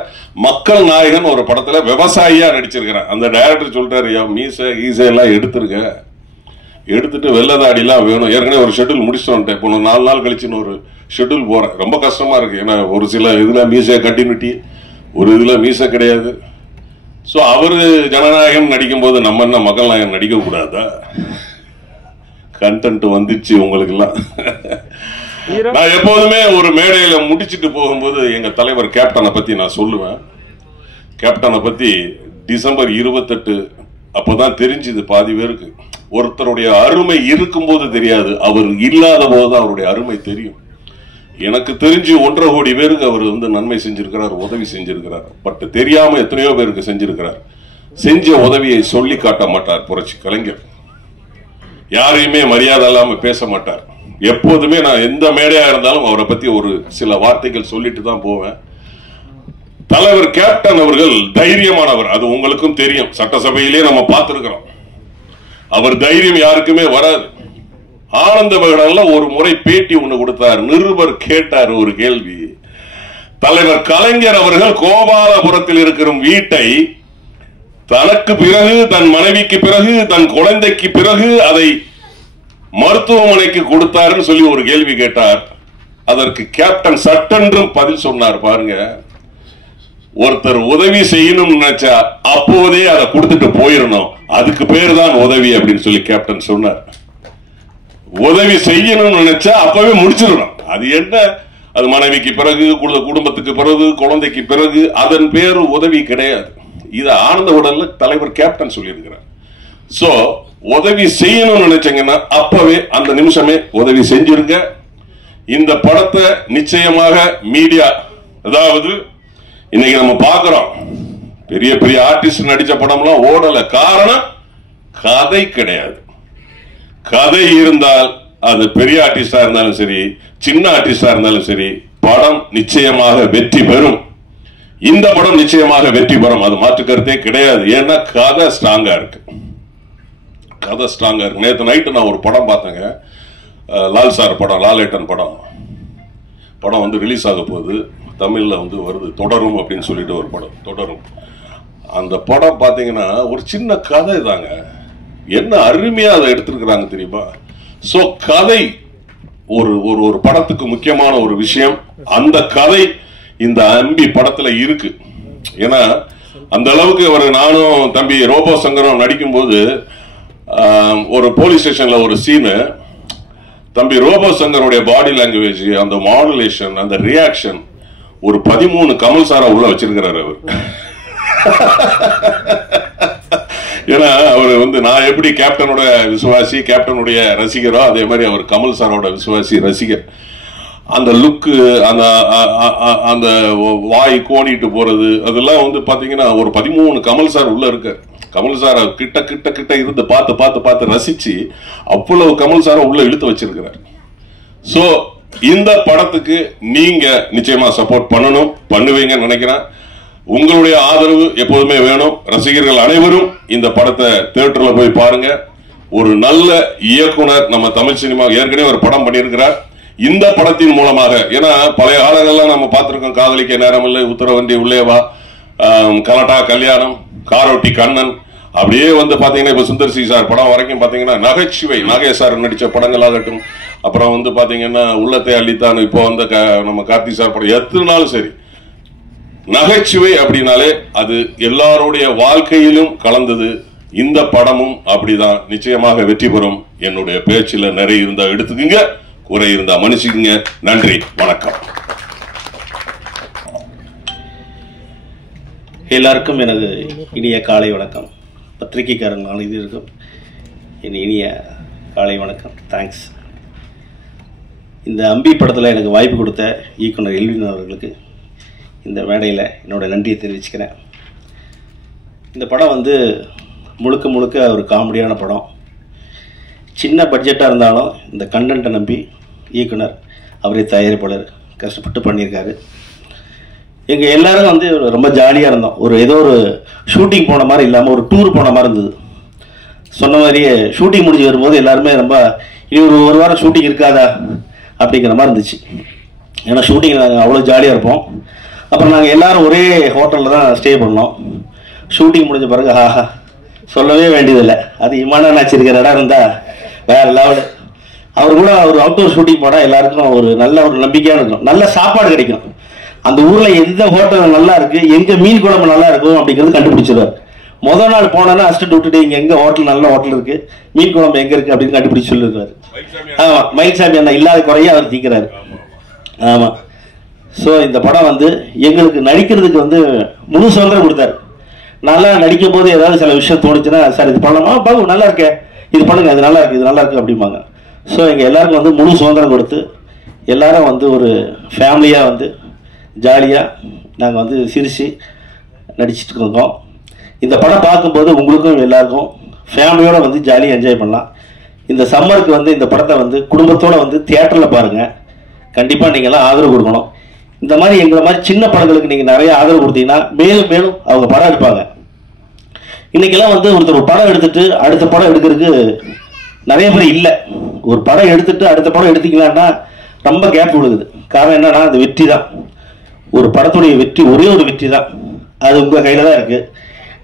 மக்கள் நாயகன் ஒரு படத்துல விவசாயியா நடிச்சிருக்கிறேன். அந்த டைரக்டர் சொல்றாரு, மீசை ஈசை எல்லாம் எடுத்துருங்க, எடுத்துட்டு வெள்ளதாடி எல்லாம் வேணும். ஏற்கனவே ஒரு ஷெட்யூல் முடிச்சுட்டு வந்துட்டேன். இப்போ 4 நாள் கழிச்சுன்னு ஒரு ஷெட்யூல் போறேன். ரொம்ப கஷ்டமா இருக்கு. ஏன்னா ஒரு சில இதுல மீசை கண்டினியூட்டி, ஒரு இதுல மீசை கிடையாது. சோ அவரு ஜனநாயகம் நடிக்கும் போது நம்ம என்ன மக்கள் நாயகன் நடிக்க கூடாதா? கண்டென்ட் வந்துச்சு உங்களுக்கு எல்லாம். நான் எப்போதுமே ஒரு மேடையில முடிச்சிட்டு போகும்போது எங்க தலைவர் கேப்டனை பத்தி நான் சொல்லுவேன். கேப்டனை பத்தி டிசம்பர் 28 அப்பதான் தெரிஞ்சுது பாதி பேருக்கு. ஒருத்தருடைய அருமை இருக்கும்போது தெரியாது, அவர் இல்லாத போதுதான் அவருடைய அருமை தெரியும். எனக்கு தெரிஞ்சு 1.5 கோடி பேருக்கு அவர் வந்து நன்மை செஞ்சிருக்கிறார், உதவி செஞ்சிருக்கிறார். பட் தெரியாம எத்தனையோ பேருக்கு செஞ்சிருக்கிறார். செஞ்ச உதவியை சொல்லி காட்ட மாட்டார் புரட்சி கலைஞர். யாரையுமே மரியாதை இல்லாம பேச மாட்டார். எப்போதுமே நான் எந்த மேடையா இருந்தாலும் அவரை பத்தி ஒரு சில வார்த்தைகள் சொல்லிட்டு தான் போவேன். தலைவர் கேப்டன் அவர்கள் தைரியமானவர், அது உங்களுக்கும் தெரியும். சட்டசபையிலே நம்ம பார்த்திருக்கிறோம். அவர் தைரியம் யாருக்குமே வராது. ஆனந்த விகடன்ல ஒரு முறை பேட்டி ஒண்ணு கொடுத்தார். நிருபர் கேட்டார் ஒரு கேள்வி. தலைவர் கலைஞர் அவர்கள் கோபாலபுரத்தில் இருக்கிற வீட்டை தனக்கு பிறகு, தன் மனைவிக்கு பிறகு, தன் குழந்தைக்கு பிறகு அதை மருத்துவமனைக்கு கொடுத்தாருன்னு சொல்லி ஒரு கேள்வி கேட்டார். அதற்கு கேப்டன் சட்டென்றும் பதில் சொன்னார். பாருங்க, ஒருத்தர் உதவி செய்யணும் நினைச்சா அப்போதே அதை கொடுத்துட்டு போயிடணும், அதுக்கு பேரு தான் உதவி அப்படின்னு சொல்லி கேப்டன் சொன்னார். உதவி செய்யணும்னு நினைச்சா அப்பவே முடிச்சிடணும். அது என்ன, அது மனைவிக்கு பிறகு, குடும்பத்துக்கு பிறகு, குழந்தைக்கு பிறகு, அதன் பேரு உதவி கிடையாது. இத ஆனந்த விகடன்ல தலைவர் கேப்டன் சொல்லி இருக்கிறார். சோ உதவி செய்யணும்னு நினைச்சீங்கன்னா அப்பவே அந்த நிமிஷமே உதவி செஞ்சிருங்க. இந்த படத்தை நிச்சயமாக மீடியா, அதாவது இன்னைக்கு நம்ம பார்க்கிறோம் பெரிய பெரிய ஆர்டிஸ்ட் நடிச்ச படம்லாம் ஓடல. காரணம் கதை கிடையாது. கதை இருந்தால் அது பெரிய ஆர்டிஸ்டா இருந்தாலும் சரி, சின்ன ஆர்டிஸ்டா இருந்தாலும் சரி, படம் நிச்சயமாக வெற்றி பெறும். இந்த படம் நிச்சயமாக வெற்றி பெறும், அது மாற்று கருத்தே கிடையாது. ஏன்னா கதை ஸ்ட்ராங்கா இருக்கு. கதை ஸ்ட்ராங்கா இருக்கு. நேற்று நைட்டு நான் ஒரு படம் பார்த்தேங்க, லால் சார் படம், லாலேட்டன் படம் வந்து ரிலீஸ் ஆக போகுது. தமிழ்ல வந்து வருது, தொடரும் அப்படின்னு சொல்லிட்டு ஒரு படம், தொடரும். அந்த படம் பாத்தீங்கன்னா ஒரு சின்ன கதை தாங்க, என்ன அருமையா அதை எடுத்திருக்கிறாங்க தெரியுமா? சோ கதை ஒரு ஒரு படத்துக்கு முக்கியமான ஒரு விஷயம். அந்த கதை இந்த அம்பி படத்துல இருக்கு. ஏன்னா அந்த அளவுக்கு அவர், நானும் தம்பி ரோபோ சங்கரம் நடிக்கும் போது ஒரு போலீஸ் ஸ்டேஷன்ல ஒரு சீனு, தம்பி ரோபோ சங்கருடைய பாடி லாங்குவேஜ், அந்த மாடுலேஷன், அந்த ரியாக்ஷன், ஒரு 13 கமல் சாரா உள்ள வச்சிருக்கிறாரு அவர். ஏன்னா அவர் வந்து, நான் எப்படி கேப்டனோட விசுவாசி, கேப்டனுடைய ரசிகரோ, அதே மாதிரி அவர் கமல் சாரோட விசுவாசி ரசிகர். அந்த லுக்கு, அந்த வாய் கோணிட்டு போறது, அதெல்லாம் வந்து பாத்தீங்கன்னா ஒரு 13 கமல் சார் உள்ள இருக்காரு. கமல் சார கிட்ட கிட்ட கிட்ட இருந்து பார்த்து பார்த்து பார்த்து ரசிச்சு அவ்வளவு கமல் சார உள்ள இழுத்து வச்சிருக்கிறார். சோ இந்த படத்துக்கு நீங்க நிச்சயமா சப்போர்ட் பண்ணணும், பண்ணுவீங்கன்னு நினைக்கிறேன். உங்களுடைய ஆதரவு எப்போதுமே வேணும். ரசிகர்கள் அனைவரும் இந்த படத்தை தியேட்டர்ல போய் பாருங்க. ஒரு நல்ல இயக்குனர் நம்ம தமிழ் சினிமா ஏற்கனவே ஒரு படம் பண்ணியிருக்கிறார். இந்த படத்தின் மூலமாக, ஏன்னா பழைய காலங்கள்லாம் நம்ம பார்த்திருக்கோம், காதலிக்க நேரமில்லை, உத்தரவண்டி உள்ளேவா, கலட்டா கல்யாணம், காரோட்டி கண்ணன், அப்படியே வந்து பாத்தீங்கன்னா இப்ப சுந்தர் சி சார் படம் வரைக்கும் பாத்தீங்கன்னா நகைச்சுவை, நாகேஷ் சார் நடிச்ச படங்கள் ஆகட்டும், அப்புறம் வந்து பாத்தீங்கன்னா உள்ளத்தை அள்ளித்தான், இப்போ வந்து நம்ம கார்த்தி சார் படம், எத்தனை நாளும் சரி நகைச்சுவை அப்படின்னாலே அது எல்லாருடைய வாழ்க்கையிலும் கலந்தது. இந்த படமும் அப்படிதான். நிச்சயமாக வெற்றி பெறும். என்னுடைய பேச்சில் நிறைய இருந்தா எடுத்துக்கங்க, குறை இருந்தா மன்னிச்சுக்கங்க. நன்றி, வணக்கம். எல்லாருக்கும் எனது இனிய காலை வணக்கம். பத்திரிகைக்காரன் அனைவருக்கும் என் இனிய காலை வணக்கம். தேங்க்ஸ். இந்த அம்பி படத்தில் எனக்கு வாய்ப்பு கொடுத்த இயக்குனர் எல்வின் அவர்களுக்கு இந்த மேடையில் என்னோட நன்றியை தெரிவிச்சுக்கிறேன். இந்த படம் வந்து முழுக்க முழுக்க ஒரு காமெடியான படம். சின்ன பட்ஜெட்டாக இருந்தாலும் இந்த கண்டென்ட்டை நம்பி இயக்குனர், அவரே தயாரிப்பாளர் கஷ்டப்பட்டு பண்ணியிருக்காரு. எங்கள் எல்லாரும் வந்து ரொம்ப ஜாலியாக இருந்தோம். ஏதோ ஒரு ஷூட்டிங் போன மாதிரி இல்லாமல் ஒரு டூர் போன மாதிரி இருந்தது. சொன்ன மாதிரியே ஷூட்டிங் முடிஞ்சு வரும்போது எல்லாருமே ரொம்ப, இனி ஒரு வாரம் ஷூட்டிங் இருக்காதா அப்படிங்கிற மாதிரி இருந்துச்சு. ஏன்னா ஷூட்டிங் நாங்கள் அவ்வளோ ஜாலியாக இருப்போம். அப்புறம் நாங்கள் எல்லோரும் ஒரே ஹோட்டலில் தான் ஸ்டே பண்ணோம். ஷூட்டிங் முடிஞ்ச பிறகு ஆஹா சொல்லவே வேண்டியதில்லை. அது இமானா வச்சிருக்கிற இடம் இருந்தால் வேறு லெவலு. அவர் கூட ஒரு அவுட்டோர் ஷூட்டிங் போனால் எல்லாருக்கும் ஒரு நல்ல ஒரு நம்பிக்கையாக இருக்கும். நல்ல சாப்பாடு கிடைக்கும். அந்த ஊரில் எந்த ஹோட்டல் நல்லா இருக்குது, எங்கே மீன் குழம்பு நல்லா இருக்கும் அப்படிங்கிறது கண்டுபிடிச்சிருவார். முதல் நாள் போனோன்னா அசிஸ்டன்ட் விட்டுட்டு இங்கே எங்கே ஹோட்டல் நல்ல ஹோட்டல் இருக்குது, மீன் குழம்பு எங்கே இருக்குது அப்படின்னு கண்டுபிடிச்சி சொல்லியிருக்காரு. ஆமாம், மயில்சாமி அண்ணா இல்லாத குறைய அவர் தீக்கிறாரு. ஆமாம். ஸோ இந்த படம் வந்து எங்களுக்கு நடிக்கிறதுக்கு வந்து முழு சுதந்திரம் கொடுத்தாரு. நல்லா நடிக்கும் போது ஏதாவது சில விஷயம் தோணுச்சுன்னா, சார் இது பண்ணலாமா, பாபு நல்லா இருக்கே, இது பண்ணுங்க, இது நல்லா இருக்குது, இது நல்லா இருக்குது அப்படிம்பாங்க. ஸோ எங்கள் எல்லாருக்கும் வந்து முழு சுதந்திரம் கொடுத்து எல்லாரும் வந்து ஒரு ஃபேமிலியாக வந்து ஜாலியாக நாங்கள் வந்து சிரித்து நடிச்சிட்டு இருக்கோம். இந்த படம் பார்க்கும்போது உங்களுக்கும் எல்லாருக்கும் ஃபேமிலியோடு வந்து ஜாலியாக என்ஜாய் பண்ணலாம். இந்த சம்மருக்கு வந்து இந்த படத்தை வந்து குடும்பத்தோடு வந்து தியேட்டரில் பாருங்கள். கண்டிப்பாக நீங்கள்லாம் ஆதரவு கொடுக்கணும். இந்த மாதிரி எங்களை மாதிரி சின்ன படங்களுக்கு நீங்கள் நிறைய ஆதரவு கொடுத்தீங்கன்னா மேலும் மேலும் அவங்க படம் எடுப்பாங்க. இன்றைக்கெல்லாம் வந்து ஒருத்தர் ஒரு படம் எடுத்துட்டு அடுத்த படம் எடுக்கிறதுக்கு நிறைய பேர் இல்லை. ஒரு படம் எடுத்துட்டு அடுத்த படம் எடுத்தீங்களான்னா ரொம்ப கேப் விடுக்குது. காரணம் என்னன்னா, அது வெற்றி தான். ஒரு படத்துடைய வெற்றி ஒரே ஒரு வெற்றி தான், அது உங்கள் கையில் தான் இருக்குது.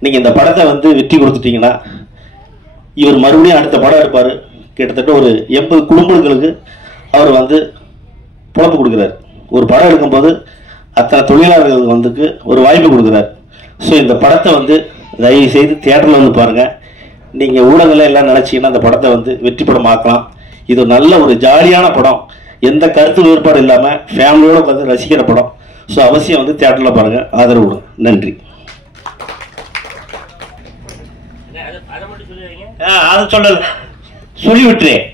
நீங்கள் இந்த படத்தை வந்து வெற்றி கொடுத்துட்டீங்கன்னா இவர் மறுபடியும் அடுத்த படம் எடுப்பார். கிட்டத்தட்ட ஒரு 80 குடும்பங்களுக்கு அவர் வந்து பொழப்பு கொடுக்குறாரு. ஒரு படம் எடுக்கும்போது அத்தனை தொழிலாளர்களுக்கு வந்துக்கு ஒரு வாய்ப்பு கொடுக்குறாரு. ஸோ இந்த படத்தை வந்து தயவு செய்து தியேட்டரில் வந்து பாருங்கள். நீங்கள் ஊடகங்கள் எல்லாம் நினச்சிங்கன்னா அந்த படத்தை வந்து வெற்றி படம் ஆக்கலாம். இது நல்ல ஒரு ஜாலியான படம், எந்த கருத்து வேறுபாடு இல்லாமல் ஃபேமிலியோடு உட்காந்து ரசிக்கிற படம். ஸோ அவசியம் வந்து தியேட்டரில் பாருங்கள், ஆதரவு கொடுங்க. நன்றி. அதை சொல்லல, சொல்லிவிட்டுறேன்,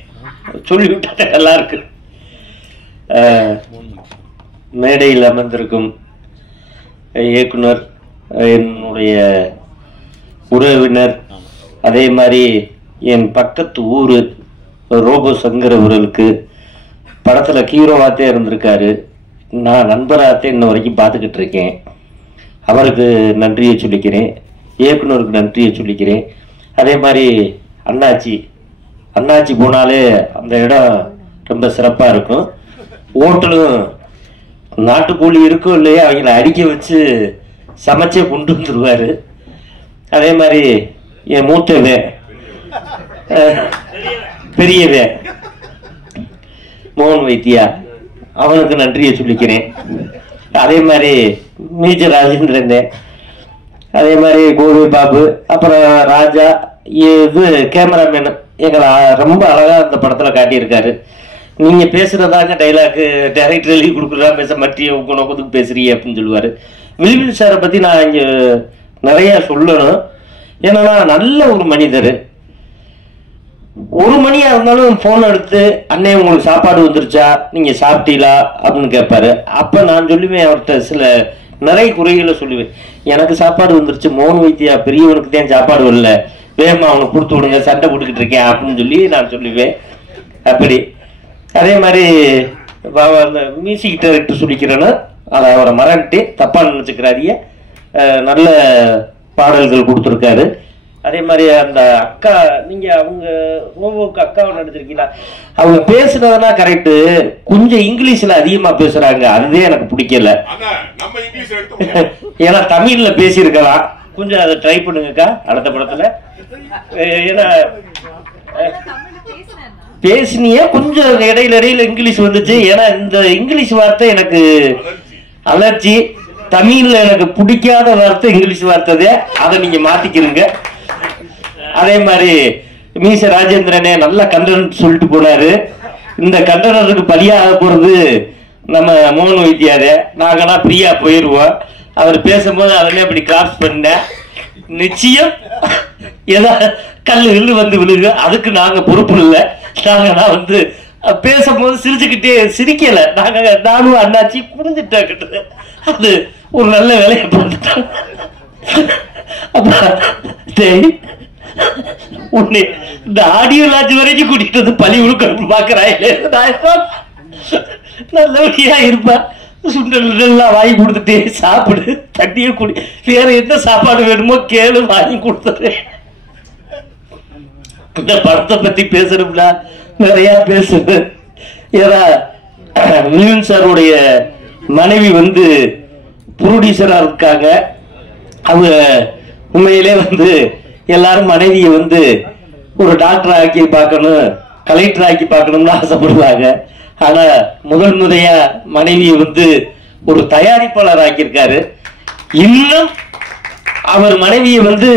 சொல்லிவிட்டா நல்லா இருக்கு. மேடையில் அமர்ந்திருக்கும் இயக்குனர், என்னுடைய உறவினர், அதே மாதிரி என் பக்கத்து ஊர் ரோபோ சங்கர் அவர்களுக்கு படத்தில் ஹீரோவாத்தே இருந்திருக்காரு. நான் நண்பராகத்தே இன்ன வரைக்கும் பார்த்துக்கிட்டு இருக்கேன். அவருக்கு நன்றியை சொல்லிக்கிறேன், இயக்குனருக்கு நன்றியை சொல்லிக்கிறேன். அதே மாதிரி அண்ணாச்சி போனாலே அந்த இடம் ரொம்ப சிறப்பாக இருக்கும். ஹோட்டலும் நாட்டுக்கோழி இருக்கும் இல்லையா, அவங்கள அடிக்க வச்சு சமைச்சே கொண்டு வந்துடுவார். அதே மாதிரி என் மூத்தவே பெரியவே மோகன் வைத்தியா, அவனுக்கு நன்றியை சொல்லிக்கிறேன். அதே மாதிரி மேஜர் ராஜேந்திரன், அதே மாதிரி கோவி பாபு, அப்புறம் ராஜா, இது கேமராமேன் எங்களை ரொம்ப அழகாக அந்த படத்தில் காட்டியிருக்காரு. நீங்கள் பேசுகிறதாங்க டைலாக்கு டைரக்டர் எழுதி கொடுக்குறதா பேச மாட்டிய உங்க நோக்கத்துக்கு பேசுறீங்க அப்படின்னு சொல்லுவார். வில்வில் சாரை பற்றி நான் இங்கே நிறையா சொல்லணும். ஏன்னா நல்ல ஒரு மனிதர். ஒரு மணியாக இருந்தாலும் ஃபோன் எடுத்து அண்ணே உங்களுக்கு சாப்பாடு வந்துருச்சா, நீங்கள் சாப்பிட்டீங்களா அப்படின்னு கேட்பாரு. அப்போ நான் சொல்லுவேன், அவர்கிட்ட சில நிறைய குறைகளை சொல்லுவேன். எனக்கு சாப்பாடு வந்துருச்சு, மோகன் வைத்தியா பெரியவனுக்கு தான் சாப்பாடு வரல, வேகமா அவனுக்கு கொடுத்து விடுங்க, சண்டை போட்டுக்கிட்டு இருக்கேன் அப்படின்னு சொல்லி நான் சொல்லுவேன். அப்படி அதே மாதிரி அந்த மியூசிக் டைரக்டர் சொல்லிக்கிறேன்னு அதை அவரை மறந்துட்டு தப்பா நினைச்சுக்கிறாரிய நல்ல பாடல்கள் கொடுத்துருக்காரு. அதே மாதிரி அந்த அக்கா, நீங்க அவங்க ரோபோக்கு அக்காவை நடிச்சிருக்கீங்களா, அவங்க பேசுனதுனா கரெக்டு, கொஞ்சம் இங்கிலீஷ்ல அதிகமா பேசுறாங்க, அதுவே எனக்கு பிடிக்கல. ஏன்னா தமிழ்ல பேசியிருக்கலாம், கொஞ்சம் அதை ட்ரை பண்ணுங்கக்கா அடுத்த படத்துல. ஏன்னா பேசினியே கொஞ்சம் இடையில இங்கிலீஷ் வந்துச்சு. ஏன்னா இந்த இங்கிலீஷ் வார்த்தை எனக்கு அலர்ஜி. தமிழ்ல எனக்கு பிடிக்காத வார்த்தை இங்கிலீஷ் வார்த்தை, அதை நீங்க மாத்திக்கிறீங்க. அதே மாதிரி மீச ராஜேந்திரனே நல்ல கண்டனம் சொல்லிட்டு போனாரு. இந்த கண்டனத்துக்கு பலியாக போறது நம்ம மோகன் வைத்தியாரே. நாங்கன்னா ஃப்ரீயா போயிடுவோம். அவர் பேசும்போது அதனே அப்படி கிராஸ் பண்ண நிச்சயம் ஏதாவது கல்லு வந்து விழுகு, அதுக்கு நாங்க பொறுப்பு இல்லை. நாங்கன்னா வந்து பேசும்போது சிரிச்சுக்கிட்டே சிரிக்கல, நானும் அண்ணாச்சி புரிஞ்சுட்டேன். அது ஒரு நல்ல வேலையை பார்த்துட்டோம். உன்னை இந்த ஆடியோ லாட்ஜ் வரைக்கும் கூட்டிட்டு வந்து பழி உழுக்க பாக்குறாயிலே, நல்லபடியா இருப்பா. சுண்டல் வாங்கி கொடுத்துட்டே சாப்பிடு, தண்ணியை குடி, வேற என்ன சாப்பாடு வேணுமோ கேளு, வாங்கி கொடுத்துறேன். இந்த படத்தை பத்தி பேசணும்னா நிறைய பேசுறேன். ஏன்னா மிலன் சாருடைய மனைவி வந்து ப்ரொடியூசரா இருக்காங்க. அவங்க உண்மையிலே வந்து எல்லாரும் மனைவியை வந்து ஒரு டாக்டர் ஆக்கி பார்க்கணும், கலெக்டர் ஆக்கி பார்க்கணும்னு ஆசைப்படுவாங்க. ஆனா முதல் முறையா மனைவியை வந்து ஒரு தயாரிப்பாளர் ஆக்கியிருக்காரு. இன்னும் அவர் மனைவியை வந்து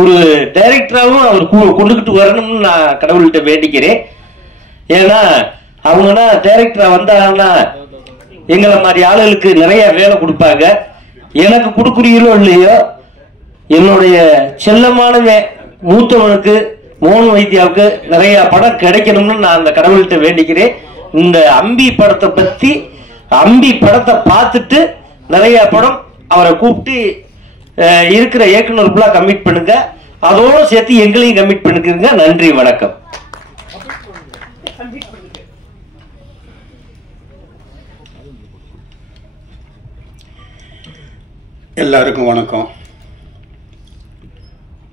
ஒரு டைரக்டராகவும் அவர் கொண்டுகிட்டு வரணும்னு நான் கடவுள்கிட்ட வேண்டிக்கிறேன். ஏன்னா அவங்கன்னா டைரக்டரா வந்தாங்கன்னா எங்களை மாதிரி ஆளுகளுக்கு நிறைய வேலை கொடுப்பாங்க. எனக்கு கொடுக்குறீங்களோ இல்லையோ, என்னுடைய செல்லமானவன் மூத்தவனுக்கு மோகன் வைத்தியாவுக்கு நிறைய படம் கிடைக்கணும்னு நான் அந்த கடவுள்கிட்ட வேண்டிக்கிறேன். இந்த அம்பி படத்தை பத்தி, அம்பி படத்தை பார்த்துட்டு நிறைய படம் அவரை கூப்பிட்டு இருக்கிற இயக்குனர் ஃபுல்லா கமிட் பண்ணுங்க, அதோட சேர்த்து எங்களையும் கமிட் பண்ணிக்கிறீங்க. நன்றி, வணக்கம். எல்லாருக்கும் வணக்கம்.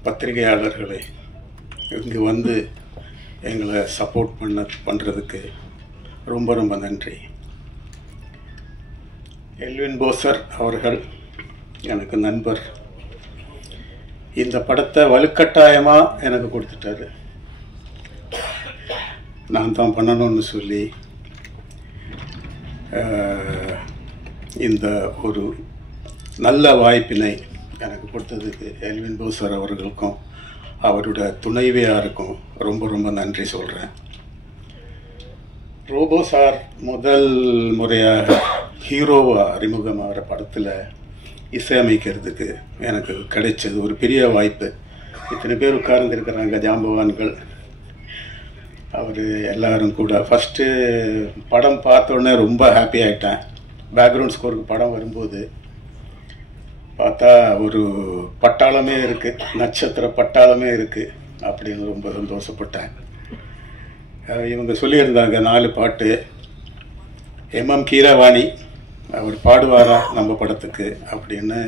பத்திரிகையாளர்களே, இங்கே வந்து எங்களை சப்போர்ட் பண்ணுறதுக்கு ரொம்ப ரொம்ப நன்றி. எல்வின் போசர் அவர்கள் எனக்கு நண்பர். இந்த படத்தை வலுக்கட்டாயமாக எனக்கு கொடுத்துட்டாரு. நான் தான் பண்ணணும்னு சொல்லி இந்த ஒரு நல்ல வாய்ப்பினை எனக்கு கொடுத்ததுக்கு எல்வின் போசர் அவர்களுக்கும் அவரோட துணைவியாருக்கும் ரொம்ப ரொம்ப நன்றி சொல்கிறேன். ரோபோ சார் முதல் முறையாக ஹீரோவாக அறிமுகமாகிற படத்தில் இசையமைக்கிறதுக்கு எனக்கு கிடைச்சது ஒரு பெரிய வாய்ப்பு. இத்தனை பேர் உட்கார்ந்துருக்கிறாங்க, ஜாம்பவான்கள். அவர் எல்லாரும் கூட ஃபஸ்ட்டு படம் பார்த்தோன்னே ரொம்ப ஹாப்பி ஆகிட்டேன். பேக்ரவுண்ட் ஸ்கோருக்கு படம் வரும்போது பார்த்தா ஒரு பட்டாளமே இருக்குது, நட்சத்திர பட்டாளமே இருக்குது அப்படின்னு ரொம்ப சந்தோஷப்பட்டேன். இவங்க சொல்லியிருந்தாங்க 4 பாட்டு. எம்எம் கீரவாணி அவர் பாடுவாரா நம்ம படத்துக்கு அப்படின்னு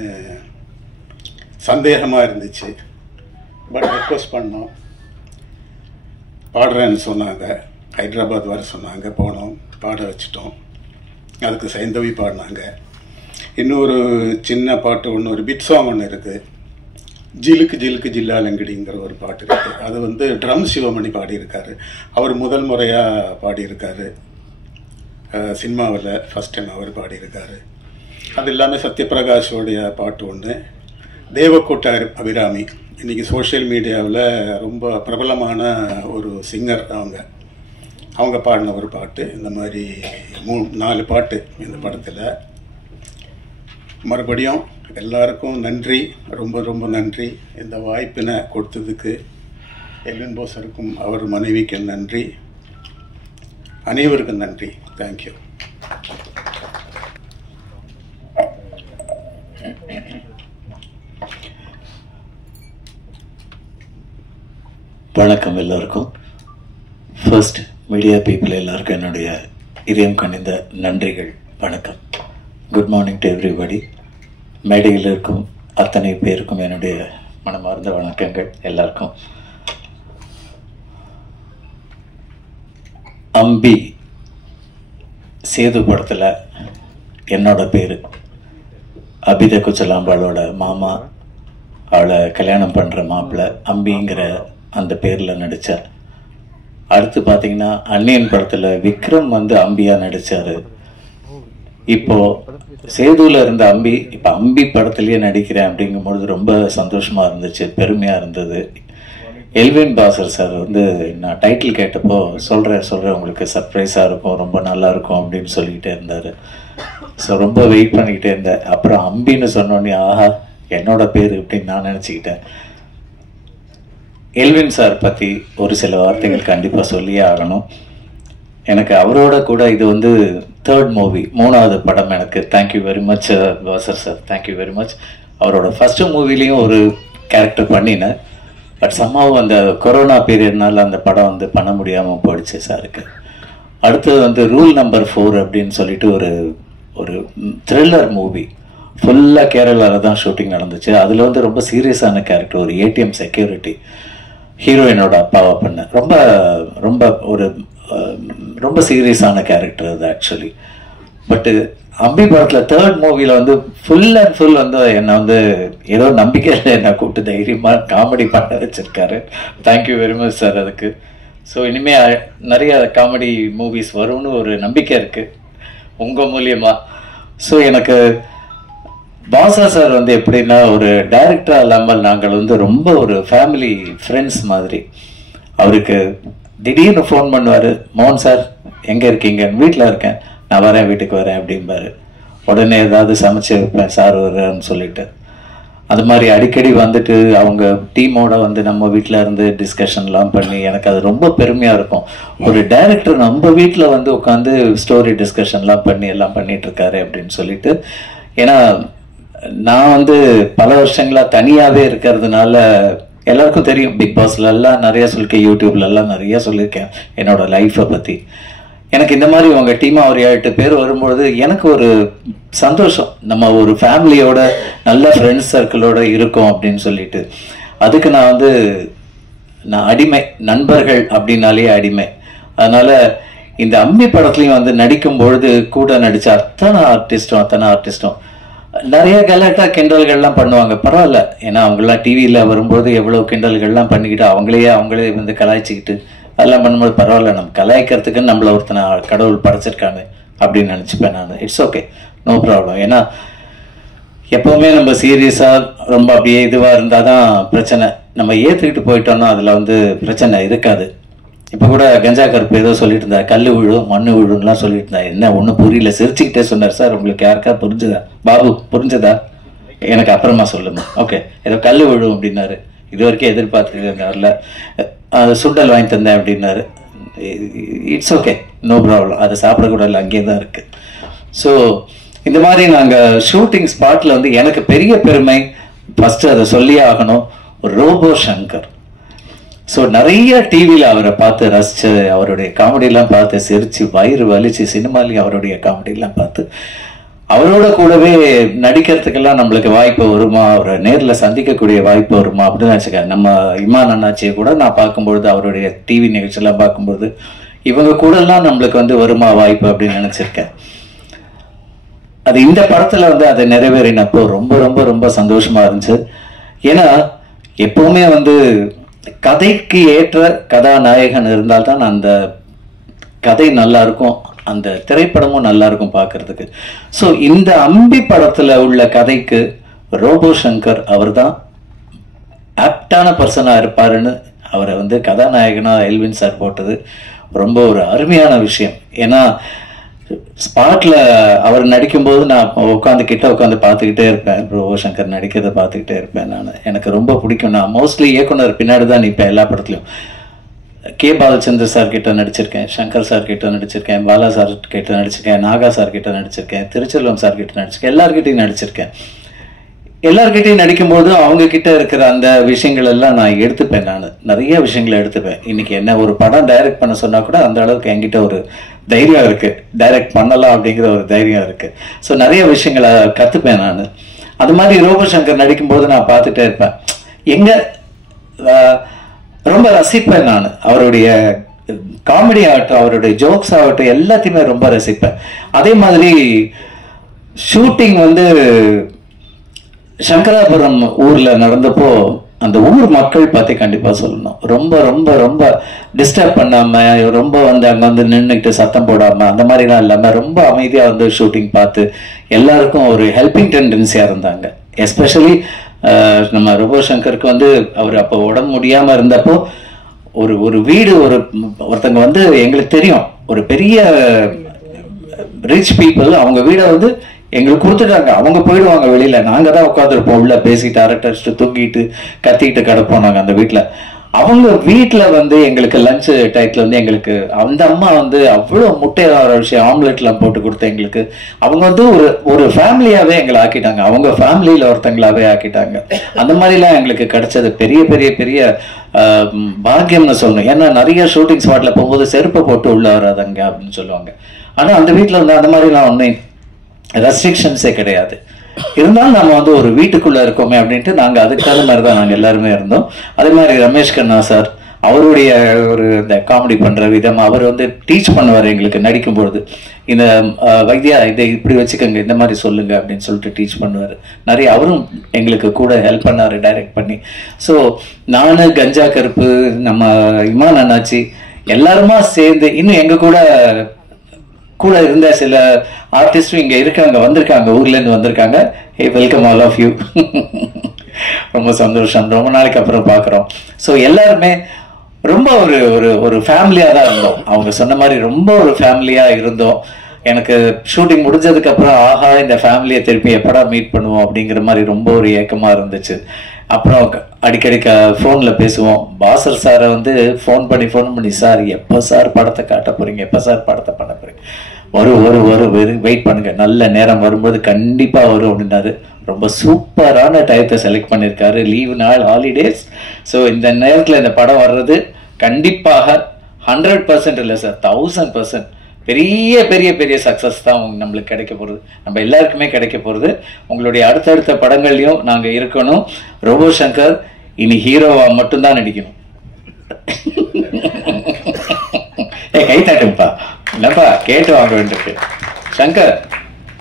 சந்தேகமாக இருந்துச்சு. பட் ரெக்வஸ்ட் பண்ணோம், பாடுறேன்னு சொன்னாங்க. ஹைதராபாத் வர சொன்னாங்க, போனோம், பாட வச்சிட்டோம். அதுக்கு சைந்தவி பாடினாங்க. இன்னொரு சின்ன பாட்டு ஒன்று, ஒரு பிட் சாங் ஒன்று இருக்குது, ஜிலுக்கு ஜிலுக்கு ஜில்லாலங்கடிங்கிற ஒரு பாட்டு இருக்குது. அது வந்து ட்ரம் சிவமணி பாடியிருக்காரு. அவர் முதல் முறையாக பாடியிருக்காரு சினிமாவில், ஃபஸ்ட் டைம் அவர் பாடியிருக்காரு. அது இல்லாமல் சத்யபிரகாஷோடைய பாட்டு ஒன்று, தேவக்கோட்டை அபிராமி, இன்றைக்கி சோஷியல் மீடியாவில் ரொம்ப பிரபலமான ஒரு சிங்கர். அவங்க பாடின ஒரு பாட்டு. இந்த மாதிரி 4 பாட்டு இந்த படத்தில். மறுபடியும் எல்லாருக்கும் நன்றி, ரொம்ப ரொம்ப நன்றி. இந்த வாய்ப்பினை கொடுத்ததுக்கு எல்வின் போசருக்கும் அவர் மனைவிக்கு நன்றி, அனைவருக்கும் நன்றி. தேங்க்யூ. வணக்கம் எல்லோருக்கும். ஃபர்ஸ்ட் மீடியா பீப்புள் எல்லாருக்கும் என்னுடைய இதயம் கனிந்த நன்றிகள், வணக்கம். Good morning to everybody. மேடையில் இருக்கும் அத்தனை பேருக்கும் என்னுடைய மனமார்ந்த வணக்கங்கள் எல்லாருக்கும். அம்பி சேது படத்தில் என்னோட பேர் அபித குச்சலாம்பாளோட மாமா, அவளை கல்யாணம் பண்ணுற மாப்பிள்ளை அம்பிங்கிற அந்த பேரில் நடித்தார். அடுத்து பார்த்தீங்கன்னா அன்னியன் படத்தில் விக்ரம் வந்து அம்பியாக நடித்தார். இப்போது சேதுவில் இருந்த அம்பி இப்போ அம்பி படத்துலேயே நடிக்கிறேன் அப்படிங்கும்பொழுது ரொம்ப சந்தோஷமாக இருந்துச்சு, பெருமையாக இருந்தது. எல்வின் பாசர் சார் வந்து நான் டைட்டில் கேட்டப்போ சொல்கிறேன் உங்களுக்கு சர்ப்ரைஸாக இருக்கும், ரொம்ப நல்லா இருக்கும் அப்படின்னு சொல்லிக்கிட்டே இருந்தார். ஸோ ரொம்ப வெயிட் பண்ணிக்கிட்டே இருந்தேன். அப்புறம் அம்பின்னு சொன்னோடனே ஆஹா என்னோட பேர் அப்படின்னு நான் நினச்சிக்கிட்டேன். எல்வின் சார் பற்றி ஒரு சில வார்த்தைகள் கண்டிப்பாக சொல்லியே ஆகணும். எனக்கு அவரோட கூட இது வந்து 3rd மூவி, 3வது படம் எனக்கு. Thank you very much pastor sir, thank you very much. அவரோட ஃபர்ஸ்ட் மூவிலையும் ஒரு கேரக்டர் பண்ணினேன். பட் சம்மாவும் அந்த கொரோனா பீரியட்னால அந்த படம் வந்து பண்ண முடியாமல் போயிடுச்சு சாருக்கு. அடுத்தது வந்து ரூல் நம்பர் 4 அப்படின்னு சொல்லிட்டு ஒரு த்ரில்லர் மூவி, ஃபுல்லாக கேரளாவில் தான் ஷூட்டிங் நடந்துச்சு. அதில் வந்து ரொம்ப சீரியஸான கேரக்டர், ஒரு ஏடிஎம் செக்யூரிட்டி, ஹீரோயினோட அப்பாவை பண்ண ரொம்ப ரொம்ப ஒரு ரொம்ப சீரியஸான கேரக்டர் அது ஆக்சுவலி. பட்டு அம்பி படத்தில் 3rd மூவியில் வந்து ஃபுல் அண்ட் ஃபுல் வந்து என்னை வந்து ஏதோ நம்பிக்கையில் என்னை கூப்பிட்டு தைரியமாக காமெடி பண்ண வச்சுருக்காரு. தேங்க்யூ வெரி மச் சார் அதுக்கு. ஸோ இனிமேல் நிறைய காமெடி மூவிஸ் வரும்னு ஒரு நம்பிக்கை இருக்குது உங்கள் மூலியமாக. ஸோ எனக்கு பாசா சார் வந்து எப்படின்னா ஒரு டைரக்டராக இல்லாமல் நாங்கள் வந்து ரொம்ப ஒரு ஃபேமிலி ஃப்ரெண்ட்ஸ் மாதிரி. அவருக்கு திடீர்னு ஃபோன் பண்ணுவார், மோகன் சார் எங்கே இருக்கீங்க? வீட்டில் இருக்கேன், நான் வரேன், வீட்டுக்கு வரேன் அப்படிம்பாரு. உடனே ஏதாவது சமைச்சு வைப்பேன் சார் வருன்னு சொல்லிட்டு. அது மாதிரி அடிக்கடி வந்துட்டு அவங்க டீமோட வந்து நம்ம வீட்டில் இருந்து டிஸ்கஷன்லாம் பண்ணி எனக்கு அது ரொம்ப பெருமையாக இருக்கும். ஒரு டைரக்டர் நம்ம வீட்டில் வந்து உட்காந்து ஸ்டோரி டிஸ்கஷன்லாம் பண்ணி எல்லாம் பண்ணிட்டு இருக்காரு அப்படின்னு சொல்லிட்டு. ஏன்னா நான் வந்து பல வருஷங்களாக தனியாகவே இருக்கிறதுனால எல்லாருக்கும் தெரியும், பிக் பாஸ்ல எல்லாம் நிறைய சொல்லியிருக்கேன், யூடியூப்ல எல்லாம் நிறைய சொல்லியிருக்கேன் என்னோட லைஃப்பை பற்றி. எனக்கு இந்த மாதிரி உங்கள் டீமாக ஒரு 8 பேர் வரும்பொழுது எனக்கு ஒரு சந்தோஷம், நம்ம ஒரு ஃபேமிலியோட நல்ல ஃப்ரெண்ட்ஸ் சர்க்கிளோட இருக்கோம் அப்படின்னு சொல்லிட்டு. அதுக்கு நான் அடிமை, நண்பர்கள் அப்படின்னாலே அடிமை. அதனால இந்த அம்பி படத்துலையும் வந்து நடிக்கும் பொழுது கூட நடிச்ச அத்தனை ஆர்டிஸ்டும் நிறைய கலாட்டா கிண்டல்கள்லாம் பண்ணுவாங்க. பரவாயில்ல, ஏன்னா அவங்களாம் டிவியில் வரும்போது எவ்வளோ கிண்டல்கள்லாம் பண்ணிக்கிட்டு அவங்களே வந்து கலாய்ச்சிக்கிட்டு அதெல்லாம் பண்ணும்போது பரவாயில்ல, நம்ம கலாய்க்கிறதுக்குன்னு நம்மள ஒருத்தனை கடவுள் படைச்சிருக்காங்க அப்படின்னு நினச்சிப்பேன் நான். It's okay, no problem. ஏன்னா எப்போவுமே நம்ம சீரியஸாக ரொம்ப அப்படியே இதுவாக இருந்தால் தான் பிரச்சனை. நம்ம ஏற்றுக்கிட்டு போயிட்டோம்னா அதில் வந்து பிரச்சனை இருக்காது. இப்போ கூட கஞ்சா கருப்பு ஏதோ சொல்லிட்டு இருந்தார், கல் விழும் மண்ணு விழும்லாம் சொல்லிட்டு இருந்தா. என்ன ஒன்றும் புரியல, சிரிச்சுக்கிட்டே சொன்னார். சார் உங்களுக்கு யாருக்கா புரிஞ்சுதா? பாபு புரிஞ்சுதா? எனக்கு அப்புறமா சொல்லுங்க. ஓகே, ஏதோ கல் விழும் அப்படின்னாரு. இது வரைக்கும் எதிர்பார்த்துருக்காங்க. அதில் சுண்டல் வாங்கி தந்தேன் அப்படின்னாரு. It's okay, no problem. அதை சாப்பிடக்கூடாது, அங்கேயே தான் இருக்குது. ஸோ இந்த மாதிரி நாங்கள் ஷூட்டிங் ஸ்பாட்டில் வந்து எனக்கு பெரிய பெருமை, ஃபஸ்ட்டு அதை சொல்லியே ஆகணும், ரோபோ சங்கர். ஸோ நிறைய டிவியில் அவரை பார்த்து ரசித்து, அவருடைய காமெடியெல்லாம் பார்த்து சிரித்து வயிறு வலிச்சு, சினிமாலையும் அவருடைய காமெடியெல்லாம் பார்த்து அவரோட கூடவே நடிக்கிறதுக்கெல்லாம் நம்மளுக்கு வாய்ப்பு வருமா, அவரை நேரில் சந்திக்கக்கூடிய வாய்ப்பு வருமா அப்படின்னு நினச்சிக்க. நம்ம இமான் அண்ணாச்சியை கூட நான் பார்க்கும்பொழுது, அவருடைய டிவி நிகழ்ச்சியெல்லாம் பார்க்கும்பொழுது இவங்க கூடலாம் நம்மளுக்கு வந்து வருமா வாய்ப்பு அப்படின்னு நினச்சிருக்கேன். அது இந்த படத்தில் வந்து அதை நிறைவேறினப்போ ரொம்ப ரொம்ப ரொம்ப சந்தோஷமாக இருந்துச்சு. ஏன்னா எப்போவுமே வந்து கதைக்கு ஏற்ற கதாநாயகன் இருந்தால்தான் அந்த கதை நல்லா இருக்கும், அந்த திரைப்படமும் நல்லா இருக்கும் பார்க்கறதுக்கு. ஸோ இந்த அம்பி படத்தில் உள்ள கதைக்கு ரோபோ சங்கர் அவர் தான் ஆப்டான பர்சனாக இருப்பாருன்னு அவரை வந்து கதாநாயகனாக எல்வின் சார் போட்டது ரொம்ப ஒரு அருமையான விஷயம். ஏன்னா ஸ்பாட்டில் அவர் நடிக்கும்போது நான் உட்காந்து பார்த்துக்கிட்டே இருப்பேன், ரோபோ சங்கர் நடிக்கிறத பார்த்துக்கிட்டே இருப்பேன். எனக்கு ரொம்ப பிடிக்கும். நான் மோஸ்ட்லி இயக்குனர் பின்னாடி தான் நிற்பேன் எல்லா படத்துலையும். கே பாலச்சந்தர் சார் கிட்ட நடிச்சிருக்கேன், சங்கர் சார் கிட்ட நடிச்சிருக்கேன், பாலா சார் கிட்ட நடிச்சிருக்கேன், நாகா சார் கிட்ட நடிச்சிருக்கேன், திருச்செல்வம் சார் கிட்ட நடிச்சிருக்கேன், எல்லார்கிட்டையும் நடிச்சிருக்கேன். எல்லார்கிட்டையும் நடிக்கும்போது அவங்க கிட்ட இருக்கிற அந்த விஷயங்கள் எல்லாம் நான் எடுத்துப்பேன். நான் நிறைய விஷயங்களை எடுத்துப்பேன். இன்னைக்கு என்ன ஒரு படம் டைரக்ட் பண்ண சொன்னா கூட அந்த அளவுக்கு என்கிட்ட ஒரு தைரியம் இருக்கு, டைரக்ட் பண்ணலாம் அப்படிங்கிற ஒரு தைரியம் இருக்கு. ஸோ நிறைய விஷயங்களை கத்துப்பேன் நான். அது மாதிரி ரோபோ சங்கர் நடிக்கும்போது நான் பார்த்துட்டே இருப்பேன், ரொம்ப ரசிப்பேன் நான். அவருடைய காமெடி ஆகட்டும், அவருடைய ஜோக்ஸ் ஆகட்டும், எல்லாத்தையுமே ரொம்ப ரசிப்பேன். அதே மாதிரி ஷூட்டிங் வந்து சங்கராபுரம் ஊர்ல நடந்தப்போ அந்த ஊர் மக்கள் பத்தி கண்டிப்பா சொல்லணும். ரொம்ப ரொம்ப ரொம்ப டிஸ்டர்ப் பண்ணாம, ரொம்ப வந்து அங்க வந்து நின்றுக்கிட்டு சத்தம் போடாம அந்த மாதிரிலாம் இல்லாம ரொம்ப அமைதியா வந்து ஷூட்டிங் பார்த்து எல்லாருக்கும் ஒரு ஹெல்பிங் டெண்டன்சியா இருந்தாங்க. எஸ்பெஷலி நம்ம ரோபோ சங்கருக்கு வந்து அவர் அப்போ உடம்பு முடியாம இருந்தப்போ ஒரு வீடு ஒருத்தங்க வந்து எங்களுக்கு தெரியும், ஒரு பெரிய ரிச் பீப்புள், அவங்க வீடை வந்து எங்களுக்கு கொடுத்துட்டாங்க. அவங்க போயிடுவாங்க வெளியில, நாங்க தான் உட்காந்துருப்போம் உள்ள பேசிட்டு அரட்டடிச்சுட்டு தூங்கிட்டு கத்திக்கிட்டு கிடப்போம் நாங்க அந்த வீட்டுல. அவங்க வீட்டுல வந்து எங்களுக்கு லஞ்ச் டைத்துல வந்து எங்களுக்கு அந்த அம்மா வந்து அவ்வளவு முட்டையார விஷயம் ஆம்லெட்லாம் போட்டு கொடுத்து எங்களுக்கு அவங்க வந்து ஒரு ஃபேமிலியாவே எங்களை ஆக்கிட்டாங்க, அவங்க ஃபேமிலியில ஒருத்தங்களாவே ஆக்கிட்டாங்க. அந்த மாதிரிலாம் எங்களுக்கு கிடைச்சது பெரிய பெரிய பெரிய பாக்கியம்னு சொல்லணும். ஏன்னா நிறைய ஷூட்டிங் ஸ்பாட்ல போகும்போது செருப்பை போட்டு உள்ள வராதங்க அப்படின்னு சொல்லுவாங்க. ஆனா அந்த வீட்டுல வந்து அந்த மாதிரிலாம் ஒன்றும் ரெஸ்ட்ரிக்ஷன்ஸே கிடையாது. இருந்தாலும் நம்ம வந்து ஒரு வீட்டுக்குள்ள இருக்கோமே அப்படின்ட்டு நாங்க அதுக்கான மாதிரி தான் நாங்க எல்லாருமே இருந்தோம். அதே மாதிரி ரமேஷ் கண்ணா சார், அவருடைய ஒரு இந்த காமெடி பண்ற விதம், அவர் வந்து டீச் பண்ணுவார் எங்களுக்கு நடிக்கும்பொழுது. இந்த வைத்தியா இதை இப்படி வச்சுக்கோங்க, இந்த மாதிரி சொல்லுங்க அப்படின்னு சொல்லிட்டு டீச் பண்ணுவார். நிறைய அவரும் எங்களுக்கு கூட ஹெல்ப் பண்ணாரு டைரக்ட் பண்ணி. ஸோ நானு, கஞ்சா கருப்பு, நம்ம இமான் அண்ணாச்சி எல்லாருமா சேர்ந்து இன்னும் எங்க கூட கூட இருந்த சில ஆர்டிஸ்டும் இங்கே இருக்காங்க, வந்திருக்காங்க, ஊர்லேருந்து வந்திருக்காங்க. ஹே, வெல்கம் ஆல் ஆஃப் யூ. ரொம்ப சந்தோஷம், ரொம்ப நாளைக்கு அப்புறம் பார்க்குறோம். ஸோ எல்லாருமே ரொம்ப ஒரு ஒரு ஒரு ஃபேமிலியாக தான் இருந்தோம். அவங்க சொன்ன மாதிரி ரொம்ப ஒரு ஃபேமிலியாக இருந்தோம். எனக்கு ஷூட்டிங் முடிஞ்சதுக்கு அப்புறம் ஆஹா இந்த ஃபேமிலியை திருப்பி எப்படா மீட் பண்ணுவோம் அப்படிங்கிற மாதிரி ரொம்ப ஒரு ஏக்கமாக இருந்துச்சு. அப்புறம் அடிக்கடி ஃபோனில் பேசுவோம். பாசர் சாரை வந்து ஃபோன் பண்ணி சார் எப்போ சார் படத்தை காட்ட போகிறீங்க, எப்போ சார் படத்தை பண்ண போகிறீங்க, ஒரு வெயிட் பண்ணுங்க, நல்ல நேரம் வரும்போது கண்டிப்பாக வரும் அப்படின்னாரு. ரொம்ப சூப்பரான டயத்தை செலக்ட் பண்ணியிருக்காரு, லீவு நாள், ஹாலிடேஸ். ஸோ இந்த நேரத்தில் இந்த படம் வர்றது கண்டிப்பாக 100% இல்லை சார், 1000% பெரிய பெரிய பெரிய சக்ஸஸ் தான் நம்மளுக்கு கிடைக்க போகிறது, நம்ம எல்லாருக்குமே கிடைக்க போகிறது. உங்களுடைய அடுத்தடுத்த படங்கள்லையும் நாங்கள் இருக்கணும். ரோபோ சங்கர் இனி ஹீரோவா மட்டும்தான் நடிக்கணும். கை தாட்டுப்பா, இல்லப்பா கேட்டு வாங்க வேண்டியிருக்கு. சங்கர்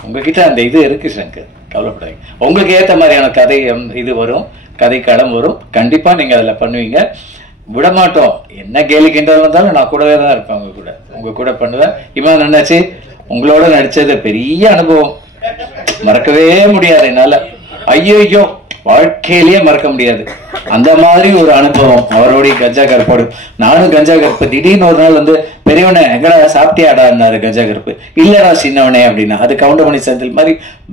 உங்ககிட்ட அந்த இது இருக்கு சங்கர், கவலைப்படாதீங்க. உங்களுக்கு ஏற்ற மாதிரியான கதை இது வரும், கதை களம் வரும், கண்டிப்பா நீங்க அதில் பண்ணுவீங்க. விடமாட்டோம், என்ன கேலி கிண்டல் வந்தாலும் நான் கூடவே தான் இருப்பேன், உங்க கூட பண்ணுவேன். இவன் என்னாச்சு, உங்களோட நடிச்சது பெரிய அனுபவம், மறக்கவே முடியாது என்னால. ஐயோ வாழ்க்கையிலேயே மறக்க முடியாது அந்த மாதிரி ஒரு அனுபவம் அவருடைய கஞ்சா கருப்போடு. நானும் கஞ்சா கருப்பு திடீர்னு ஒரு நாள் வந்து பெரியவனே எங்கடா சாப்பிட்டியாடான்னாரு கஞ்சா கருப்பு. இல்லடா சின்னவனே அப்படின்னா. அது கவுண்டமணி செந்தில் மாதிரி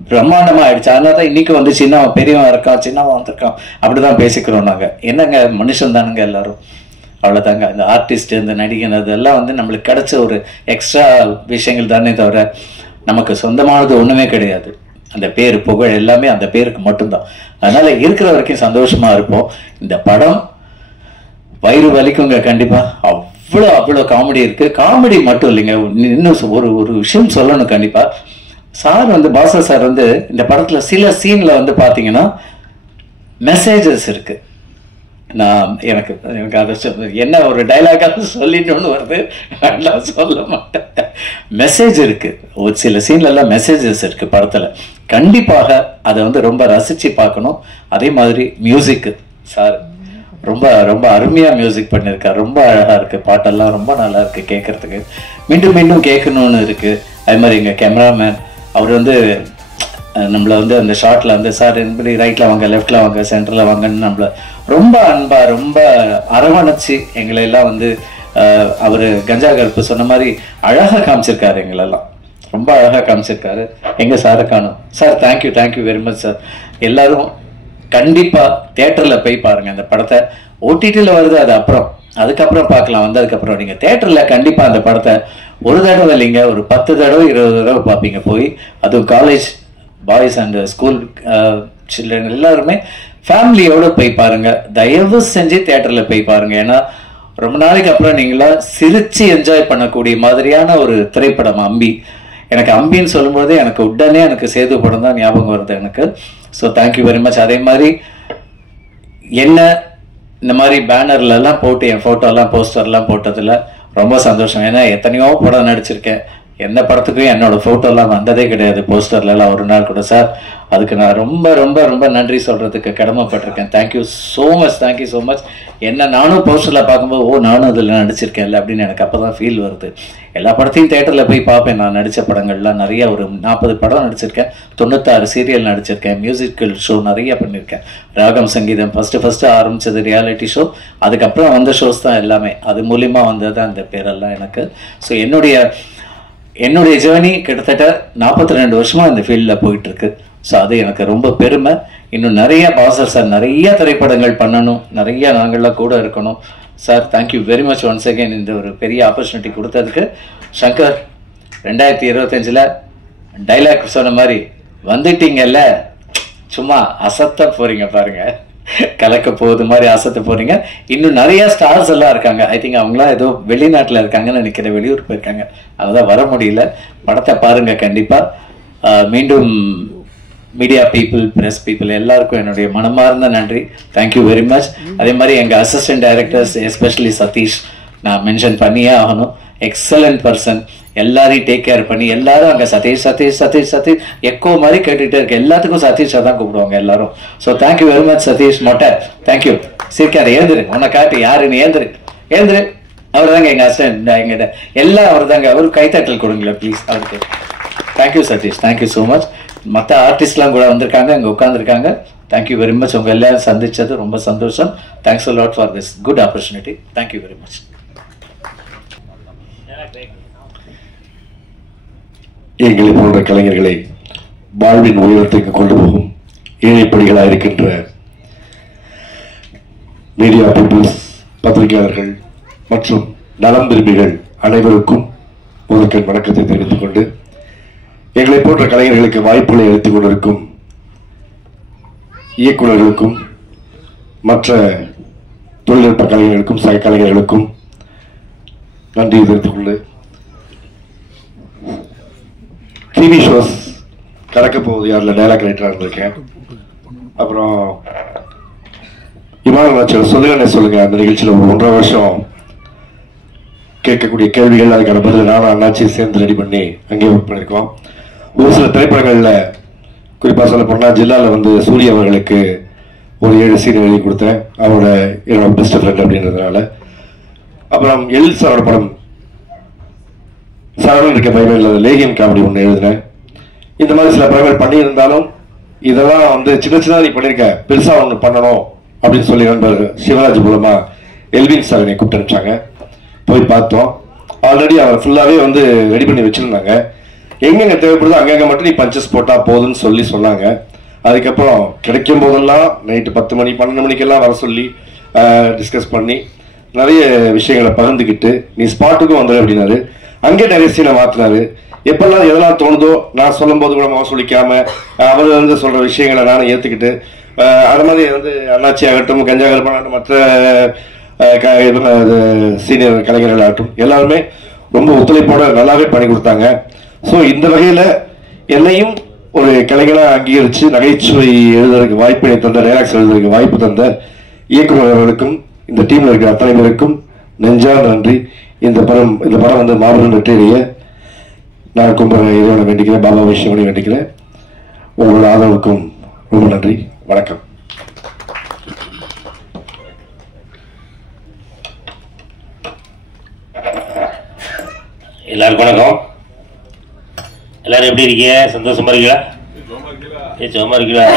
பிரம்மாண்டமா ஆயிடுச்சு. அதனாலதான் இன்னைக்கு வந்து சின்னவன் பெரியவன் இருக்கான், சின்னவன் வந்திருக்கான், அப்படிதான் பேசிக்கிறோம் நாங்க. என்னங்க மனுஷன் தானுங்க எல்லாரும், அவ்வளவுதாங்க. அந்த ஆர்டிஸ்ட், இந்த நடிகன், அதெல்லாம் வந்து நம்மளுக்கு கிடைச்ச ஒரு எக்ஸ்ட்ரா விஷயங்கள் தானே தவிர நமக்கு சொந்தமானது ஒண்ணுமே கிடையாது. அந்த பேர், புகழ் எல்லாமே அந்த பேருக்கு மட்டும்தான். அதனால இருக்கிற வரைக்கும் சந்தோஷமா இருப்போம். இந்த படம் வயிறு வலிக்குங்க கண்டிப்பா. அவ்வளோ காமெடி இருக்கு. காமெடி மட்டும் இல்லைங்க, இன்னும் ஒரு விஷயம் சொல்லணும் கண்டிப்பா. சார் வந்து பாசர் சார் வந்து இந்த படத்துல சில சீன்ல வந்து பாத்தீங்கன்னா மெசேஜஸ் இருக்கு. எனக்கு அதை என்ன ஒரு டைலாக் சொல்லிட்டு வருது, நான் சொல்ல மாட்டேன். மெசேஜ் இருக்கு, ஒரு சில சீன்ல எல்லாம் மெசேஜஸ் இருக்கு படத்துல. கண்டிப்பாக அதை வந்து ரொம்ப ரசிச்சு பார்க்கணும். அதே மாதிரி மியூசிக் சார் ரொம்ப ரொம்ப அருமையா மியூசிக் பண்ணியிருக்காரு, ரொம்ப அழகா இருக்கு, பாட்டெல்லாம் ரொம்ப நல்லா இருக்கு கேட்கறதுக்கு, மீண்டும் மீண்டும் கேட்கணும்னு இருக்கு. அதே மாதிரி எங்க கேமராமேன் அவர் வந்து நம்மளை வந்து அந்த ஷார்ட்ல வந்து சார் எப்படி ரைட்ல வாங்க, லெஃப்ட்ல வாங்க, சென்டர்ல வாங்கன்னு நம்மள ரொம்ப அன்பா ரொம்ப அரவணைச்சு எங்களை எல்லாம் வந்து அவரு கஞ்சா கருப்பு சொன்ன மாதிரி அழகா காமிச்சிருக்காரு, எங்களெல்லாம் ரொம்ப அழகா காமிச்சிருக்காரு. எங்க சாரை காணும் sir. Thank you very much sir. எல்லாரும் கண்டிப்பா தியேட்டர்ல போய் பாருங்க இந்த படத்தை. ஓடிடில வருது, அது அப்புறம், அதுக்கப்புறம் பார்க்கலாம். வந்ததுக்கப்புறம் நீங்க தியேட்டர்ல கண்டிப்பா அந்த படத்தை ஒரு தடவை இல்லைங்க, ஒரு 10 தடவை 20 தடவை பார்ப்பீங்க போய். அதுவும் college boys and school children எல்லாருமே ஃபேமிலியோட போய் பாருங்க. தயவு செஞ்சு தியேட்டர்ல போய் பாருங்க. ஏன்னா ரொம்ப நாளைக்கு அப்புறம் நீங்களா சிரிச்சு என்ஜாய் பண்ணக்கூடிய மாதிரியான ஒரு திரைப்படம் அம்பி. எனக்கு அம்பின்னு சொல்லும்போது எனக்கு உடனே எனக்கு சேது படம் தான் ஞாபகம் வருது எனக்கு. So thank you very much. அதே மாதிரி என்ன இந்த மாதிரி பேனர்ல எல்லாம் போட்டு என் போட்டோலாம் போஸ்டர்லாம் போட்டதுல ரொம்ப சந்தோஷம். ஏன்னா எத்தனையோ படம் நடிச்சிருக்கேன், எந்த படத்துக்கும் என்னோட போட்டோலாம் வந்ததே கிடையாது போஸ்டர்ல எல்லாம் ஒரு நாள் கூட. சார் அதுக்கு நான் ரொம்ப ரொம்ப ரொம்ப நன்றி சொல்றதுக்கு கடமைப்பட்டிருக்கேன். Thank you so much. என்ன நானும் போஸ்டர்ல பார்க்கும்போது நானும் அதில் நடிச்சிருக்கேன்ல அப்படின்னு எனக்கு அப்பதான் ஃபீல் வருது. எல்லா படத்தையும் தியேட்டர்ல போய் பார்ப்பேன். நான் நடிச்ச படங்கள்லாம் நிறைய, ஒரு 40 படம் நடிச்சிருக்கேன், 96 சீரியல் நடிச்சிருக்கேன், மியூசிக்கல் ஷோ நிறைய பண்ணியிருக்கேன். ராகம் சங்கீதம் ஃபர்ஸ்ட் ஆரம்பிச்சது ரியாலிட்டி ஷோ, அதுக்கப்புறம் வந்த ஷோஸ் தான் எல்லாமே. அது மூலியமா வந்தது அந்த பேரெல்லாம் எனக்கு. ஸோ என்னுடைய ஜேர்னி கிட்டத்தட்ட 42 வருஷமா இந்த ஃபீல்டில் போயிட்டு இருக்கு. ஸோ அது எனக்கு ரொம்ப பெருமை. இன்னும் நிறைய பாசர் சார் நிறைய திரைப்படங்கள் பண்ணணும், நிறைய நாங்கள்லாம் கூட இருக்கணும். Sir thank you very much once again இந்த ஒரு பெரிய ஆப்பர்ச்சுனிட்டி கொடுத்ததுக்கு. சங்கர் 2025 டைலாக் சொன்ன மாதிரி வந்துட்டீங்கல்ல, சும்மா அசத்த போறீங்க பாருங்க, கலக்க போகுது மாதிரி அசத்த போறீங்க. இன்னும் நிறைய ஸ்டார்ஸ் எல்லாம் இருக்காங்க. ஐ திங்க் அவங்களாம் ஏதோ வெளிநாட்டுல இருக்காங்கன்னு நினைக்கிற, வெளியூர் போயிருக்காங்க, அதான் வர முடியல. படத்தை பாருங்க கண்டிப்பா. மீண்டும் மீடியா பீப்புள், பிரஸ் பீப்புள் எல்லாருக்கும் என்னுடைய மனமார்ந்த நன்றி. Thank you very much. அதே மாதிரி எங்க அசிஸ்டன்ட் டைரக்டர்ஸ், எஸ்பெஷலி சதீஷ், நான் மென்ஷன் பண்ணியே ஆகணும். Excellent person. எல்லாரையும் டேக் கேர் பண்ணி எல்லாரும் அங்க சதீஷ் சதீஷ் சதீஷ் சதீஷ் எக்கோ மாதிரி கேட்டுட்டே இருக்கு. எல்லாத்துக்கும் சதீஷா தான் கூப்பிடுவாங்க எல்லாரும். So thank you very much Satish. மொட்டை தேங்க்யூ. சிரிக்காத, ஏந்திரு, உன்னை காட்டு யாருன்னு, ஏந்திரு அவர் தாங்க எங்கள் அசிஸ்டன்ட், எங்கள் எல்லாம் அவர் தாங்க. அவர் கைத்தட்டல் கொடுங்களேன் ப்ளீஸ் அவருக்கு. Thank you Satish, thank you so much. மற்ற ஆர்டிஸ்ட்லாம் கூட வந்திருக்காங்க, இங்கே உட்காந்துருக்காங்க. Thank you very much. உங்கள் எல்லாரும் சந்திச்சது ரொம்ப சந்தோஷம். Thanks a lot for this good opportunity. Thank you very much. எங்களை போன்ற கலைஞர்களை வாழ்வின் உயரத்திற்கு கொண்டு போகும் ஏழைப்படிகளாக இருக்கின்ற மீடியா பீப்புள்ஸ், பத்திரிகையாளர்கள் மற்றும் நலம் விரும்பிகள் அனைவருக்கும் முதற்கண் வணக்கத்தை தெரிவித்துக் கொண்டு, எங்களை போன்ற கலைஞர்களுக்கு வாய்ப்புகளை அளித்துக் கொண்டிருக்கும் இயக்குநர்களுக்கும் மற்ற தொழில்நுட்ப கலைஞர்களுக்கும் சக கலைஞர்களுக்கும் நன்றி தெரிவித்துக் கொண்டு, டிவி ஷோஸ் கடக்க போகுது யாரில் டைலாக் ரைட்டராக இருந்திருக்கேன். அப்புறம் இமான் சொல்லுங்க அந்த நிகழ்ச்சியில் ஒரு 1.5 வருஷம் கேட்கக்கூடிய கேள்விகள், அதுக்கான பதில் நானும் அண்ணாச்சி சேர்ந்து ரெடி பண்ணி அங்கேயே ஒர்க் பண்ணியிருக்கோம். ஒரு சில திரைப்படங்களில் குறிப்பாக சொல்ல போனால் ஜில்லாவில் வந்து சூரிய அவர்களுக்கு ஒரு 7 சீன் எழுதி கொடுத்தேன், அவரோட என்னோட பெஸ்ட் ஃப்ரெண்ட் அப்படின்றதுனால. அப்புறம் எல் சாரோட படம் சரவணன் இருக்க பைபிள் லேகியன் காமெடி ஒன்று எழுதினேன். இந்த மாதிரி சில படங்கள் பண்ணியிருந்தாலும் இதெல்லாம் வந்து சின்ன சின்ன நீ பண்ணியிருக்க, பெருசாக ஒன்று பண்ணணும் அப்படின்னு சொல்லி நண்பர் சிவராஜ் மூலமா எல்வின் சார் என்னை கூப்பிட்டு அனுப்பிச்சாங்க. போய் பார்த்தோம். ஆல்ரெடி அவர் ஃபுல்லாகவே வந்து ரெடி பண்ணி வச்சுருந்தாங்க. எங்கெங்கே தேவைப்படுதோ அங்கங்கே மட்டும் நீ பஞ்சஸ் போட்டால் போதுன்னு சொல்லி சொன்னாங்க. அதுக்கப்புறம் கிடைக்கும் போதெல்லாம் நைட்டு 10 மணி 12 மணிக்கெல்லாம் வர சொல்லி டிஸ்கஸ் பண்ணி நிறைய விஷயங்களை பகிர்ந்துக்கிட்டு நீ ஸ்பாட்டுக்கும் வந்துடு அப்படின்னாரு. அங்கே நிறைய சீனை மாற்றினாரு. எப்பெல்லாம் எதெல்லாம் தோணுதோ நான் சொல்லும் போது கூட மோசம் சொல்லிக்காம அவர் வந்து சொல்ற விஷயங்களை நானும் ஏற்றுக்கிட்டு, அது மாதிரி வந்து அண்ணாச்சி ஆகட்டும், கஞ்சா கருப்பனாகட்டும், மற்ற சீனியர் கலைஞர்கள் ஆகட்டும் எல்லாருமே ரொம்ப ஒத்துழைப்போட நல்லாவே பண்ணி கொடுத்தாங்க. ஸோ இந்த வகையில் என்னையும் ஒரு கலைஞராக அங்கீகரித்து நகைச்சுவை எழுதுறதுக்கு வாய்ப்பினை தந்த, டைலாக்ஸ் எழுதுறதுக்கு வாய்ப்பு தந்த இயக்குநர்களுக்கும் இந்த டீமில் இருக்கிற அத்தனை பேருக்கும் நெஞ்சான நன்றி. இந்த படம் வந்து மாபெரும் வெற்றியடைய நான் இறைவனை வேண்டிக்கிறேன், பாபா விஷயமணி வேண்டிக்கிறேன். உங்களோட ஆதரவுக்கும் ரொம்ப நன்றி. வணக்கம். எல்லாருக்கும் வணக்கம். எல்லாரும் எப்படி இருக்கீங்க? சந்தோஷமா இருக்கீங்களா? சும்மா இருக்கீங்களா?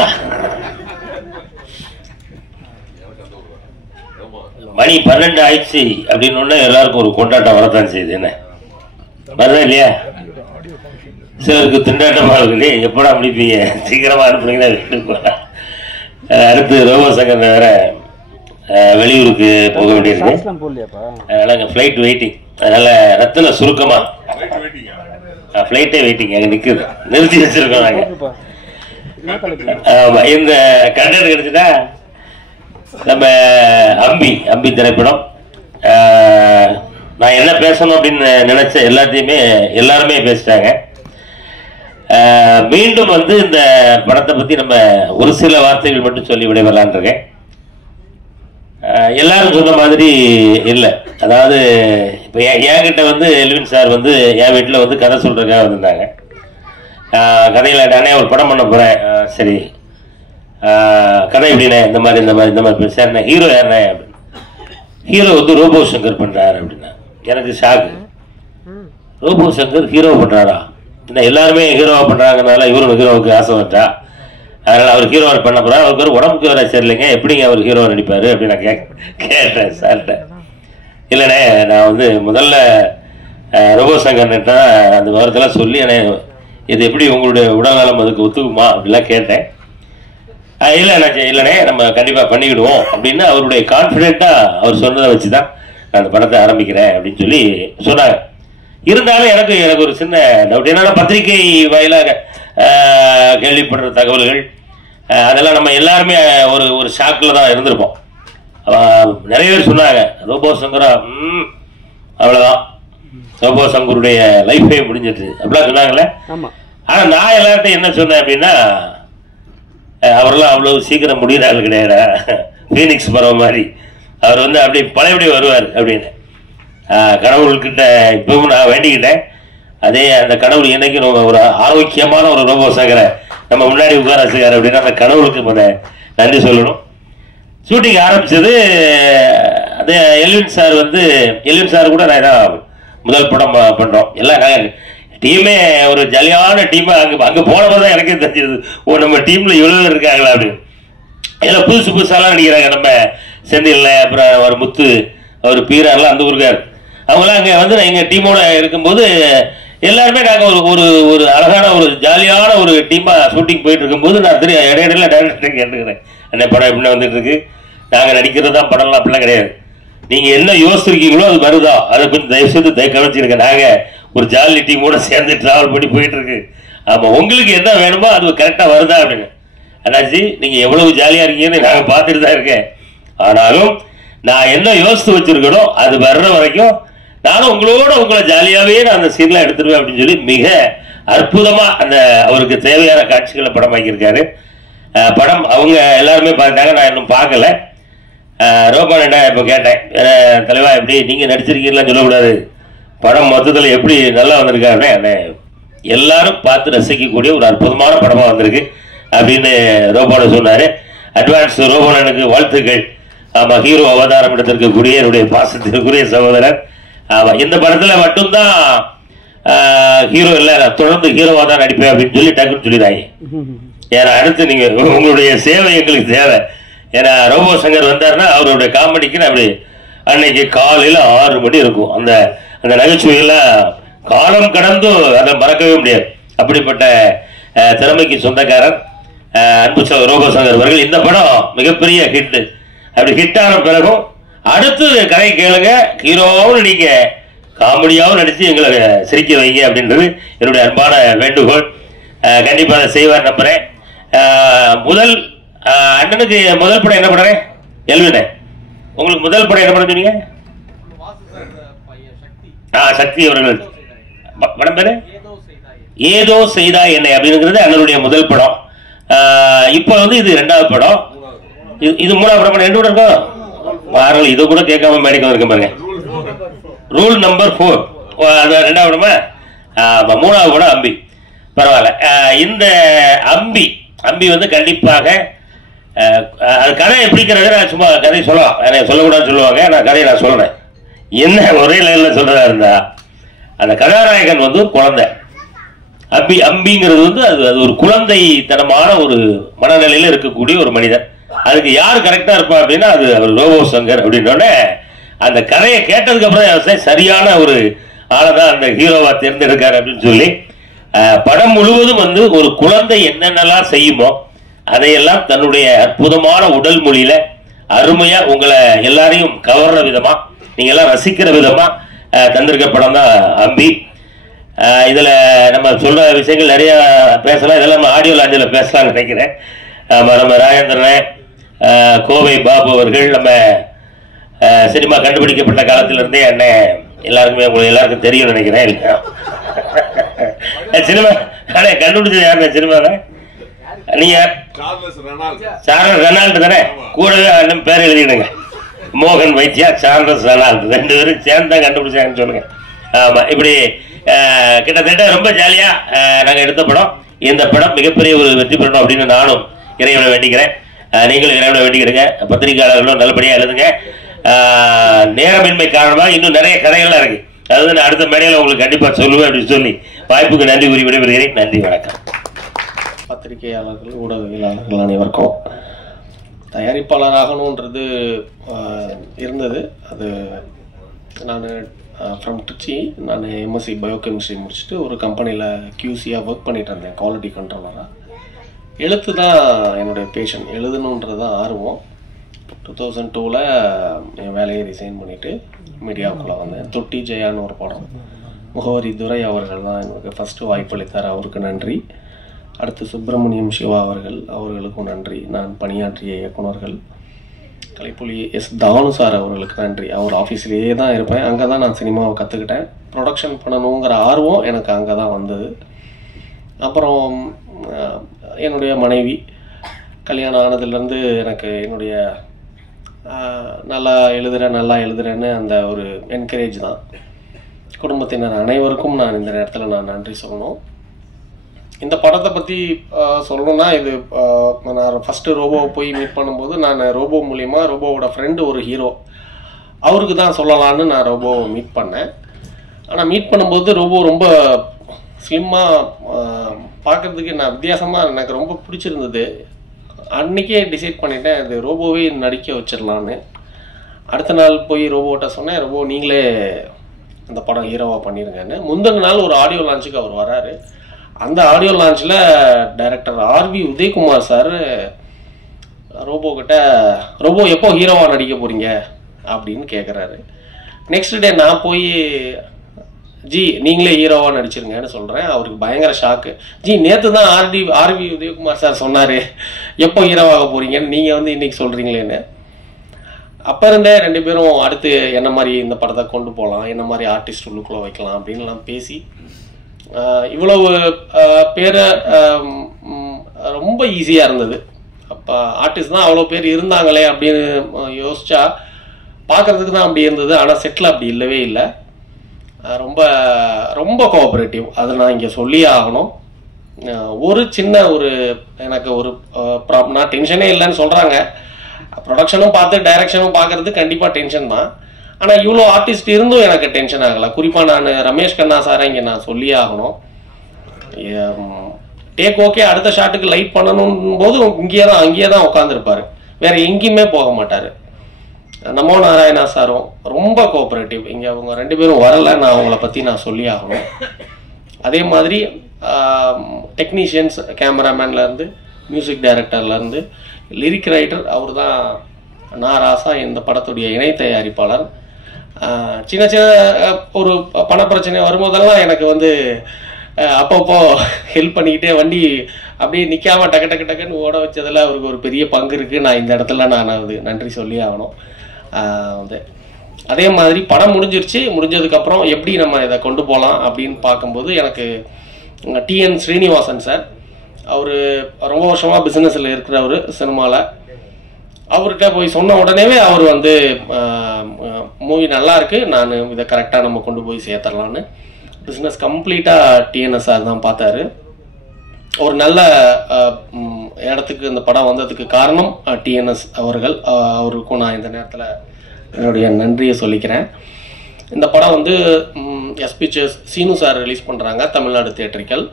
மணி 12 ஆயிடுச்சு அப்படின்னு எல்லாருக்கும் ஒரு கொண்டாட்டம் வரத்தான் செய்யுது. என்ன வரதான் இல்லையா? சிலருக்கு திண்டாட்டமா இருக்குது, எப்படா முடிப்பீங்க, சீக்கிரமா அனுப்புனீங்கன்னா வீட்டுக்கு போகலாம். அடுத்து ரோபோ சங்கர் வேற வெளியூருக்கு போக வேண்டியிருக்கு, அதனால அங்கே ஃப்ளைட் வெயிட்டிங். அதனால ரத்தின சுருக்கமா ஃப்ளைட்டே வெயிட்டிங் அங்கே நிற்குது, நிறுத்தி வச்சிருக்கோம் நாங்கள். ஆமாம், இந்த கண்டென்ட் கிடைச்சிட்டா நம்ம அம்பி திரைப்படம். நான் என்ன பேசணும் அப்படின்னு நினைச்ச எல்லாருமே பேசிட்டாங்க. மீண்டும் வந்து இந்த படத்தை பத்தி நம்ம ஒரு சில வார்த்தைகள் மட்டும் சொல்லி விடைபெறலான் இருக்கேன். எல்லாரும் சொன்ன மாதிரி இல்லை. அதாவது இப்போ என்கிட்ட வந்து எல்வின் சார் வந்து என் வீட்டில் வந்து கதை சொல்றதுக்காக வந்திருந்தாங்க. கதையில் நானே ஒரு படம் பண்ண போறேன். சரி, கதை எப்படிண்ணே? இந்த மாதிரி பேசுறேன். ஹீரோ யாருண்ணே அப்படின்னு. ஹீரோ வந்து ரோபோ சங்கர் பண்றாரு அப்படின்னா எனக்கு ஷாக்கு. ரோபோ சங்கர் ஹீரோ பண்றாரா? என்ன எல்லாருமே ஹீரோவா பண்றாங்கனால இவரும் ஹீரோவுக்கு ஆசை வந்தா, அதனால அவர் ஹீரோவா பண்ண போறாரு. அவருக்கு ஒரு உடம்புக்கு வர சரியில்லைங்க, எப்படிங்க அவர் ஹீரோவா நடிப்பாரு அப்படின்னு நான் கேட்டேன் சார்கிட்ட. இல்லைண்ணே, நான் வந்து முதல்ல ரோபோ சங்கர்கிட்ட அந்த விவரத்தெல்லாம் சொல்லி இது எப்படி உங்களுடைய உடல்நலம் அதுக்கு ஒத்துக்குமா அப்படிலாம் கேட்டேன். இல்லைண்ணே நம்ம கண்டிப்பாக பண்ணிக்கிடுவோம் அப்படின்னு அவருடைய கான்ஃபிடென்ட்டாக அவர் சொன்னதை வச்சு தான் நான் அந்த படத்தை ஆரம்பிக்கிறேன் அப்படின்னு சொல்லி சொன்னாங்க. இருந்தாலும் எனக்கு ஒரு சின்ன டவுட். என்னன்னா பத்திரிகை வாயிலாக கேள்விப்படுற தகவல்கள் அதெல்லாம் நம்ம எல்லாருமே ஒரு ஷாக்கில் தான் இருந்திருப்போம். நிறைய பேர் சொன்னாங்க ரோபோ சங்கரா அவ்வளோதான், ரோபோ சங்கருடைய லைஃபே முடிஞ்சிட்டு அப்படிலாம் சொன்னாங்களே. ஆனால் நான் எல்லார்ட்டையும் என்ன சொன்னேன் அப்படின்னா, அவரெல்லாம் அவ்வளவு சீக்கிரம் முடிகிறாரு கிடையாது, ஃபீனிக்ஸ் பறவை மாதிரி அவர் வந்து அப்படி பழையபடி வருவார் அப்படின்னு கடவுள்கிட்ட இப்பவும் நான் வேண்டிக்கிட்டேன். அதே அந்த கடவுள் என்னைக்கு ஒரு ஆரோக்கியமான ஒரு ரோபோ சங்கரை நம்ம முன்னாடி உட்கார வச்சுக்காரு அப்படின்னா அந்த கடவுளுக்கு நன்றி சொல்லணும். ஷூட்டிங் ஆரம்பிச்சது அது எல்வின் சார் கூட நான் தான் முதல் படம் பண்ணுறோம். எல்லாம் நாங்கள் டீமே ஒரு ஜாலியான டீமாக அங்கே போனப்போ தான் எனக்கே தெரிஞ்சது, நம்ம டீமில் இவ்வளோ இருக்காங்களா அப்படின்னு. எல்லாம் புதுசாலாம் நடிக்கிறாங்க. நம்ம செந்தில்ல, அப்புறம் ஒரு முத்து, அவர் பீரார்லாம் அந்த ஊருக்கார், அவங்களாம் அங்கே வந்து எங்கள் டீமோட இருக்கும்போது எல்லாருமே நாங்கள் ஒரு அழகான ஒரு ஜாலியான ஒரு டீமாக ஷூட்டிங் போயிட்டு இருக்கும்போது நான் இடையில டேரக்டர் கேட்டுக்கிறேன், என்ன படம் எப்படின்னா வந்துட்டு இருக்கு, நாங்கள் நடிக்கிறது தான் படம்லாம் அப்படிலாம் கிடையாது, நீங்கள் என்ன யோசிச்சிருக்கீங்களோ அது வருதா, அதை கொஞ்சம் தயவுசெய்து கவனிச்சிருக்க, நாங்கள் ஒரு ஜாலி டீமோட சேர்ந்து டிராவல் பண்ணி போயிட்டு இருக்கு. ஆமாம், உங்களுக்கு என்ன வேணுமோ அது கரெக்டாக வருதா அப்படின்னு. அண்ணாச்சி நீங்கள் எவ்வளவு ஜாலியாக இருக்கீங்கன்னு நாங்கள் பார்த்துட்டு தான் இருக்கேன். ஆனாலும் நான் என்ன யோசித்து வச்சிருக்கணும் அது வர்ற வரைக்கும் நானும் உங்களை ஜாலியாகவே நான் அந்த சீன்லாம் எடுத்துருவேன் அப்படின்னு சொல்லி மிக அற்புதமாக அந்த அவருக்கு தேவையான காட்சிகளை படமாக்கியிருக்காரு. படம் அவங்க எல்லாருமே பார்த்தாங்க, நான் இன்னும் பார்க்கல. ரோபன் என்ன இப்போ கேட்டேன், தலைவா எப்படி நீங்கள் நடிச்சிருக்கீங்களான்னு சொல்லக்கூடாது, படம் மொத்தத்தில் எப்படி நல்லா வந்திருக்காருன்னு எல்லாரும் பார்த்து ரசிக்கக்கூடிய ஒரு அற்புதமான படமாக வந்திருக்கு அப்படின்னு ரோபோனை சொன்னார். அட்வான்ஸ் ரோபோனனுக்கு வாழ்த்துக்கள். ஆமாம், ஹீரோ அவதாரம் எடுத்திருக்கக்கூடிய என்னுடைய பாசத்திற்குரிய சகோதரர். ஆமாம், இந்த படத்தில் மட்டும்தான் ஹீரோ இல்லை, நான் தொடர்ந்து ஹீரோவாக தான் நடிப்பேன் அப்படின்னு சொல்லி டக்குன்னு சொல்லிடுறாங்க. ஏன்னா அடுத்து நீங்கள் உங்களுடைய சேவை எங்களுக்கு தேவை. ஏன்னா ரோபோ சங்கர் வந்தாருன்னா அவருடைய காமெடிக்கு அப்படி அன்னைக்கு காலையில் 6 மணி இருக்கும். அந்த அந்த நகைச்சுவையெல்லாம் காலம் கடந்து அதை மறக்கவே முடியாது. அப்படிப்பட்ட திறமைக்கு சொந்தக்காரர் அன்பு ரோபோ சங்கர் அவர்கள். இந்த படம் மிகப்பெரிய ஹிட். அப்படி ஹிட்டான பிறகும் அடுத்து கதை கேளுங்க, ஹீரோவும் நீங்க காமெடியாகவும் நடிச்சு எங்களை சிரிக்க வைங்க அப்படின்றது என்னுடைய அன்பான வேண்டுகோள். கண்டிப்பாக அதை செய்வார் நம்புறேன். முதல் அண்ணனுக்கு முதல் படம் என்ன பண்றேன் எல்வினே, உங்களுக்கு முதல் படம் என்ன படம் சொன்னீங்க? சக்தி அவர்கள் படம் பேரு ஏதோ செய்தா என்னை அப்படிங்கிறது அண்ணனுடைய முதல் படம். இப்ப வந்து இது 2வது படம், இது 3வது படம். 2 படம் இருக்கும் வாரங்கள், இதை கூட கேட்காம மேடைக்கு இருக்க பாருங்க. ரூல் நம்பர் 4 அது 2வது படமா? 3வது படம் அம்பி. பரவாயில்ல. இந்த அம்பி வந்து கண்டிப்பாக அது கதை எப்படிங்கிறத நான் சும்மா கதை சொல்லலாம், சொல்லக்கூடாதுன்னு சொல்லுவாங்க. நான் கதையை நான் சொல்றேன். என்ன ஒரே லைன்ல சொல்றதா இருந்தா, அந்த கதாநாயகன் வந்து ஒரு குழந்தை. அம்பிங்கிறது வந்து அது ஒரு குழந்தைத்தனமான ஒரு மனநிலையில இருக்கக்கூடிய ஒரு மனிதன். அதுக்கு யார் கரெக்டா இருப்பா அப்படின்னா அது அவர் ரோபோ சங்கர் அப்படின்னோடனே அந்த கதையை கேட்டதுக்கு அப்புறம் சரியான ஒரு ஆளைதான் அந்த ஹீரோவா தேர்ந்தெடுக்காரு அப்படின்னு சொல்லி படம் முழுவதும் வந்து ஒரு குழந்தை என்னென்னலாம் செய்யுமோ அதையெல்லாம் தன்னுடைய அற்புதமான உடல் மொழியில அருமையா உங்களை எல்லாரையும் கவர்ற விதமா, நீங்க எல்லாம் ரசிக்கிற விதமா தந்திருக்க படம் தான் அம்பி. இதுல நம்ம சொல்ற விஷயங்கள் நிறைய பேசலாம், இதெல்லாம் ஆடியோ லாஞ்சில பேசலாம்னு நினைக்கிறேன். நம்ம ராஜேந்திரன், கோவை பாபு அவர்கள் நம்ம சினிமா கண்டுபிடிக்கப்பட்ட காலத்திலிருந்தே என்ன எல்லாருக்குமே உங்களுக்கு எல்லாருக்கும் தெரியும் நினைக்கிறேன். இல்லையா சினிமா கண்டுபிடிச்சது யாருங்க சினிமாவை? நீங்க சார்லஸ் ரெனால்டு தானே, கூடவே அண்ணன் பேர் எழுதிடுங்க, மோகன் வைத்தியா, சார்லஸ் ரெனால்டு, 2 பேரும் சேர்ந்து தான் கண்டுபிடிச்சாங்கன்னு சொல்லுங்க. ஆமா, இப்படி கிட்டத்தட்ட ரொம்ப ஜாலியா நாங்க எடுத்த படம். இந்த படம் மிகப்பெரிய ஒரு வெற்றி பெறணும் அப்படின்னு நானும் இறைவனை வேண்டிக்கிறேன். நீங்களும் இறைவனை வேண்டிக்கிறீங்க. பத்திரிகையாளர்களும் நல்லபடியா எழுதுங்க. நேரமின்மை காரணமாக இன்னும் நிறைய கதைகள்லாம் இருக்கு, அதாவது நான் அடுத்த மேடையில் உங்களுக்கு கண்டிப்பா சொல்லுவேன் அப்படின்னு சொல்லி வாய்ப்புக்கு நன்றி கூறி விடைபெறுகிறேன். நன்றி, வணக்கம். பத்திரிகையாளர்கள், ஊடகவியலாளர்கள் அனைவருக்கும் தயாரிப்பாளராகணுன்றது இருந்தது. அது நான் ஃப்ரம் திருச்சி, நான் எம்எஸ்சி பயோகெமிஸ்ட்ரி முடிச்சுட்டு ஒரு கம்பெனியில் கியூசியாக ஒர்க் பண்ணிகிட்டு இருந்தேன், குவாலிட்டி கண்ட்ரோலராக. எழுத்து தான் என்னுடைய பேஷன், எழுதணுன்றது தான் ஆர்வம். 2002 என் வேலையை ரிசைன் பண்ணிவிட்டு மீடியாவுக்குள்ளே வந்தேன். தொட்டி ஜெயான்னு ஒரு படம், முகவரி துரை அவர்கள் தான் எனக்கு ஃபஸ்ட்டு வாய்ப்பளித்தார், அவருக்கு நன்றி. அடுத்து சுப்பிரமணியம் சிவா அவர்களுக்கும் நன்றி. நான் பணியாற்றிய இயக்குநர்கள் கலைப்புலி எஸ் தானு சார் அவர்களுக்கு நன்றி. அவர் ஆஃபீஸ்லேயே தான் இருப்பேன், அங்கே தான் நான் சினிமாவை கற்றுக்கிட்டேன். ப்ரொடக்ஷன் பண்ணணுங்கிற ஆர்வம் எனக்கு அங்கே தான் வந்தது. அப்புறம் என்னுடைய மனைவி கல்யாணம் ஆனதுலேருந்து எனக்கு என்னுடைய நல்லா எழுதுறேன்னு அந்த ஒரு என்கரேஜ் தான். குடும்பத்தினர் அனைவருக்கும் நான் இந்த நேரத்தில் நான் நன்றி சொல்லணும். இந்த படத்தை பற்றி சொல்லணும்னா, இது நான் ஃபஸ்ட்டு ரோபோவை போய் மீட் பண்ணும்போது நான் ரோபோ மூலிமா, ரோபோவோட ஃப்ரெண்டு ஒரு ஹீரோ அவருக்கு தான் சொல்லலான்னு நான் ரோபோ மீட் பண்ணேன். ஆனால் மீட் பண்ணும்போது ரோபோ ரொம்ப ஸ்லிம்மாக பார்க்குறதுக்கு நான் வித்தியாசமாக எனக்கு ரொம்ப பிடிச்சிருந்தது. அன்றைக்கே டிசைட் பண்ணிட்டேன் இது ரோபோவே நடிக்க வச்சிடலான்னு. அடுத்த நாள் போய் ரோபோட்ட சொன்னேன், ரோபோ நீங்களே அந்த படம் ஹீரோவாக பண்ணிடுங்கன்னு. முந்தின நாள் ஒரு ஆடியோ லான்ச்சுக்கு அவர் வராரு. அந்த ஆடியோ லான்ச்சில் director R V Udayakumar sir Robo கிட்ட ரோபோ எப்போ ஹீரோவாக நடிக்க போகிறீங்க அப்படின்னு கேட்குறாரு. நெக்ஸ்ட் டே நான் போய் ஜி நீங்களே ஹீரோவாக நடிச்சிருங்கன்னு சொல்கிறேன். அவருக்கு பயங்கர ஷாக்கு. ஜி நேற்று தான் ஆர்வி உதயகுமார் சார் சொன்னார் எப்போ ஹீரோவாக போகிறீங்கன்னு, நீங்கள் வந்து இன்றைக்கி சொல்கிறீங்களேன்னு. அப்போ இருந்தே 2 பேரும் அடுத்து என்ன மாதிரி இந்த படத்தை கொண்டு போகலாம், என்ன மாதிரி ஆர்டிஸ்ட் உள்ளுக்குள்ளே வைக்கலாம் அப்படின்லாம் பேசி இவ்வளவு பேரை ரொம்ப ஈஸியாக இருந்தது. அப்போ ஆர்டிஸ்ட் தான் அவ்வளோ பேர் இருந்தாங்களே அப்படின்னு யோசிச்சா பார்க்குறதுக்கு தான் அப்படி இருந்தது. ஆனால் செட்டில் அப்படி இல்லவே இல்லை. ரொம்ப ரொம்ப கோஆப்ரேட்டிவ், அதை நான் இங்கே சொல்லியே ஆகணும். ஒரு சின்ன எனக்கு நான் டென்ஷனே இல்லைன்னு சொல்கிறாங்க. ப்ரொடக்ஷனும் பார்த்து டைரக்ஷனும் பார்க்கறது கண்டிப்பாக டென்ஷன் தான். ஆனால் இவ்வளோ ஆர்டிஸ்ட் இருந்தும் எனக்கு டென்ஷன் ஆகலை. குறிப்பாக நான் ரமேஷ் கண்ணா சாரை இங்கே நான் சொல்லியே ஆகணும். டேக் ஓகே அடுத்த ஷாட்டுக்கு லைட் பண்ணணும் போது அங்கேயே தான் உட்காந்துருப்பாரு, வேற எங்கேயுமே போக மாட்டார். நமோ நாராயணா சாரும் ரொம்ப கோஆப்ரேட்டிவ். இங்கே அவங்க 2 பேரும் வரலை, நான் அவங்கள பற்றி நான் சொல்லி ஆகணும். அதே மாதிரி டெக்னீஷியன்ஸ், கேமராமேன்லேருந்து மியூசிக் டைரக்டர்லேருந்து லிரிக் ரைட்டர் அவர் தான் ராசா, இந்த படத்துடைய இணை தயாரிப்பாளர். சின்ன சின்ன ஒரு பணப்பிரச்சனை வரும்போதெல்லாம் எனக்கு வந்து அப்பப்போ ஹெல்ப் பண்ணிக்கிட்டே வண்டி அப்படியே நிற்காம டக்கு டக்குன்னு ஓட வச்சதில் அவருக்கு ஒரு பெரிய பங்கு இருக்குது. நான் இந்த இடத்துல நான் அது நன்றி சொல்லி ஆகணும். அதே மாதிரி படம் முடிஞ்சதுக்கப்புறம் எப்படி நம்ம இதை கொண்டு போகலாம் அப்படின்னு பார்க்கும்போது எனக்கு TN ஸ்ரீனிவாசன் சார், அவர் ரொம்ப வருஷமாக பிஸ்னஸில் இருக்கிறவர் சினிமாவில். அவர்கிட்ட போய் சொன்ன உடனேவே அவர் வந்து மூவி நல்லா இருக்கு, நான் இதை கரெக்டாக நம்ம கொண்டு போய் சேர்த்துடலான்னு பிஸ்னஸ் கம்ப்ளீட்டாக TNS சார் தான் பார்த்தாரு. ஒரு நல்ல இடத்துக்கு இந்த படம் வந்ததுக்கு காரணம் TNS அவர்கள். அவருக்கும் நான் இந்த நேரத்தில் என்னுடைய நன்றியை சொல்லிக்கிறேன். இந்த படம் வந்து S pictures Seenu sir release பண்ணுறாங்க தமிழ்நாடு தியேட்டரிக்கல்.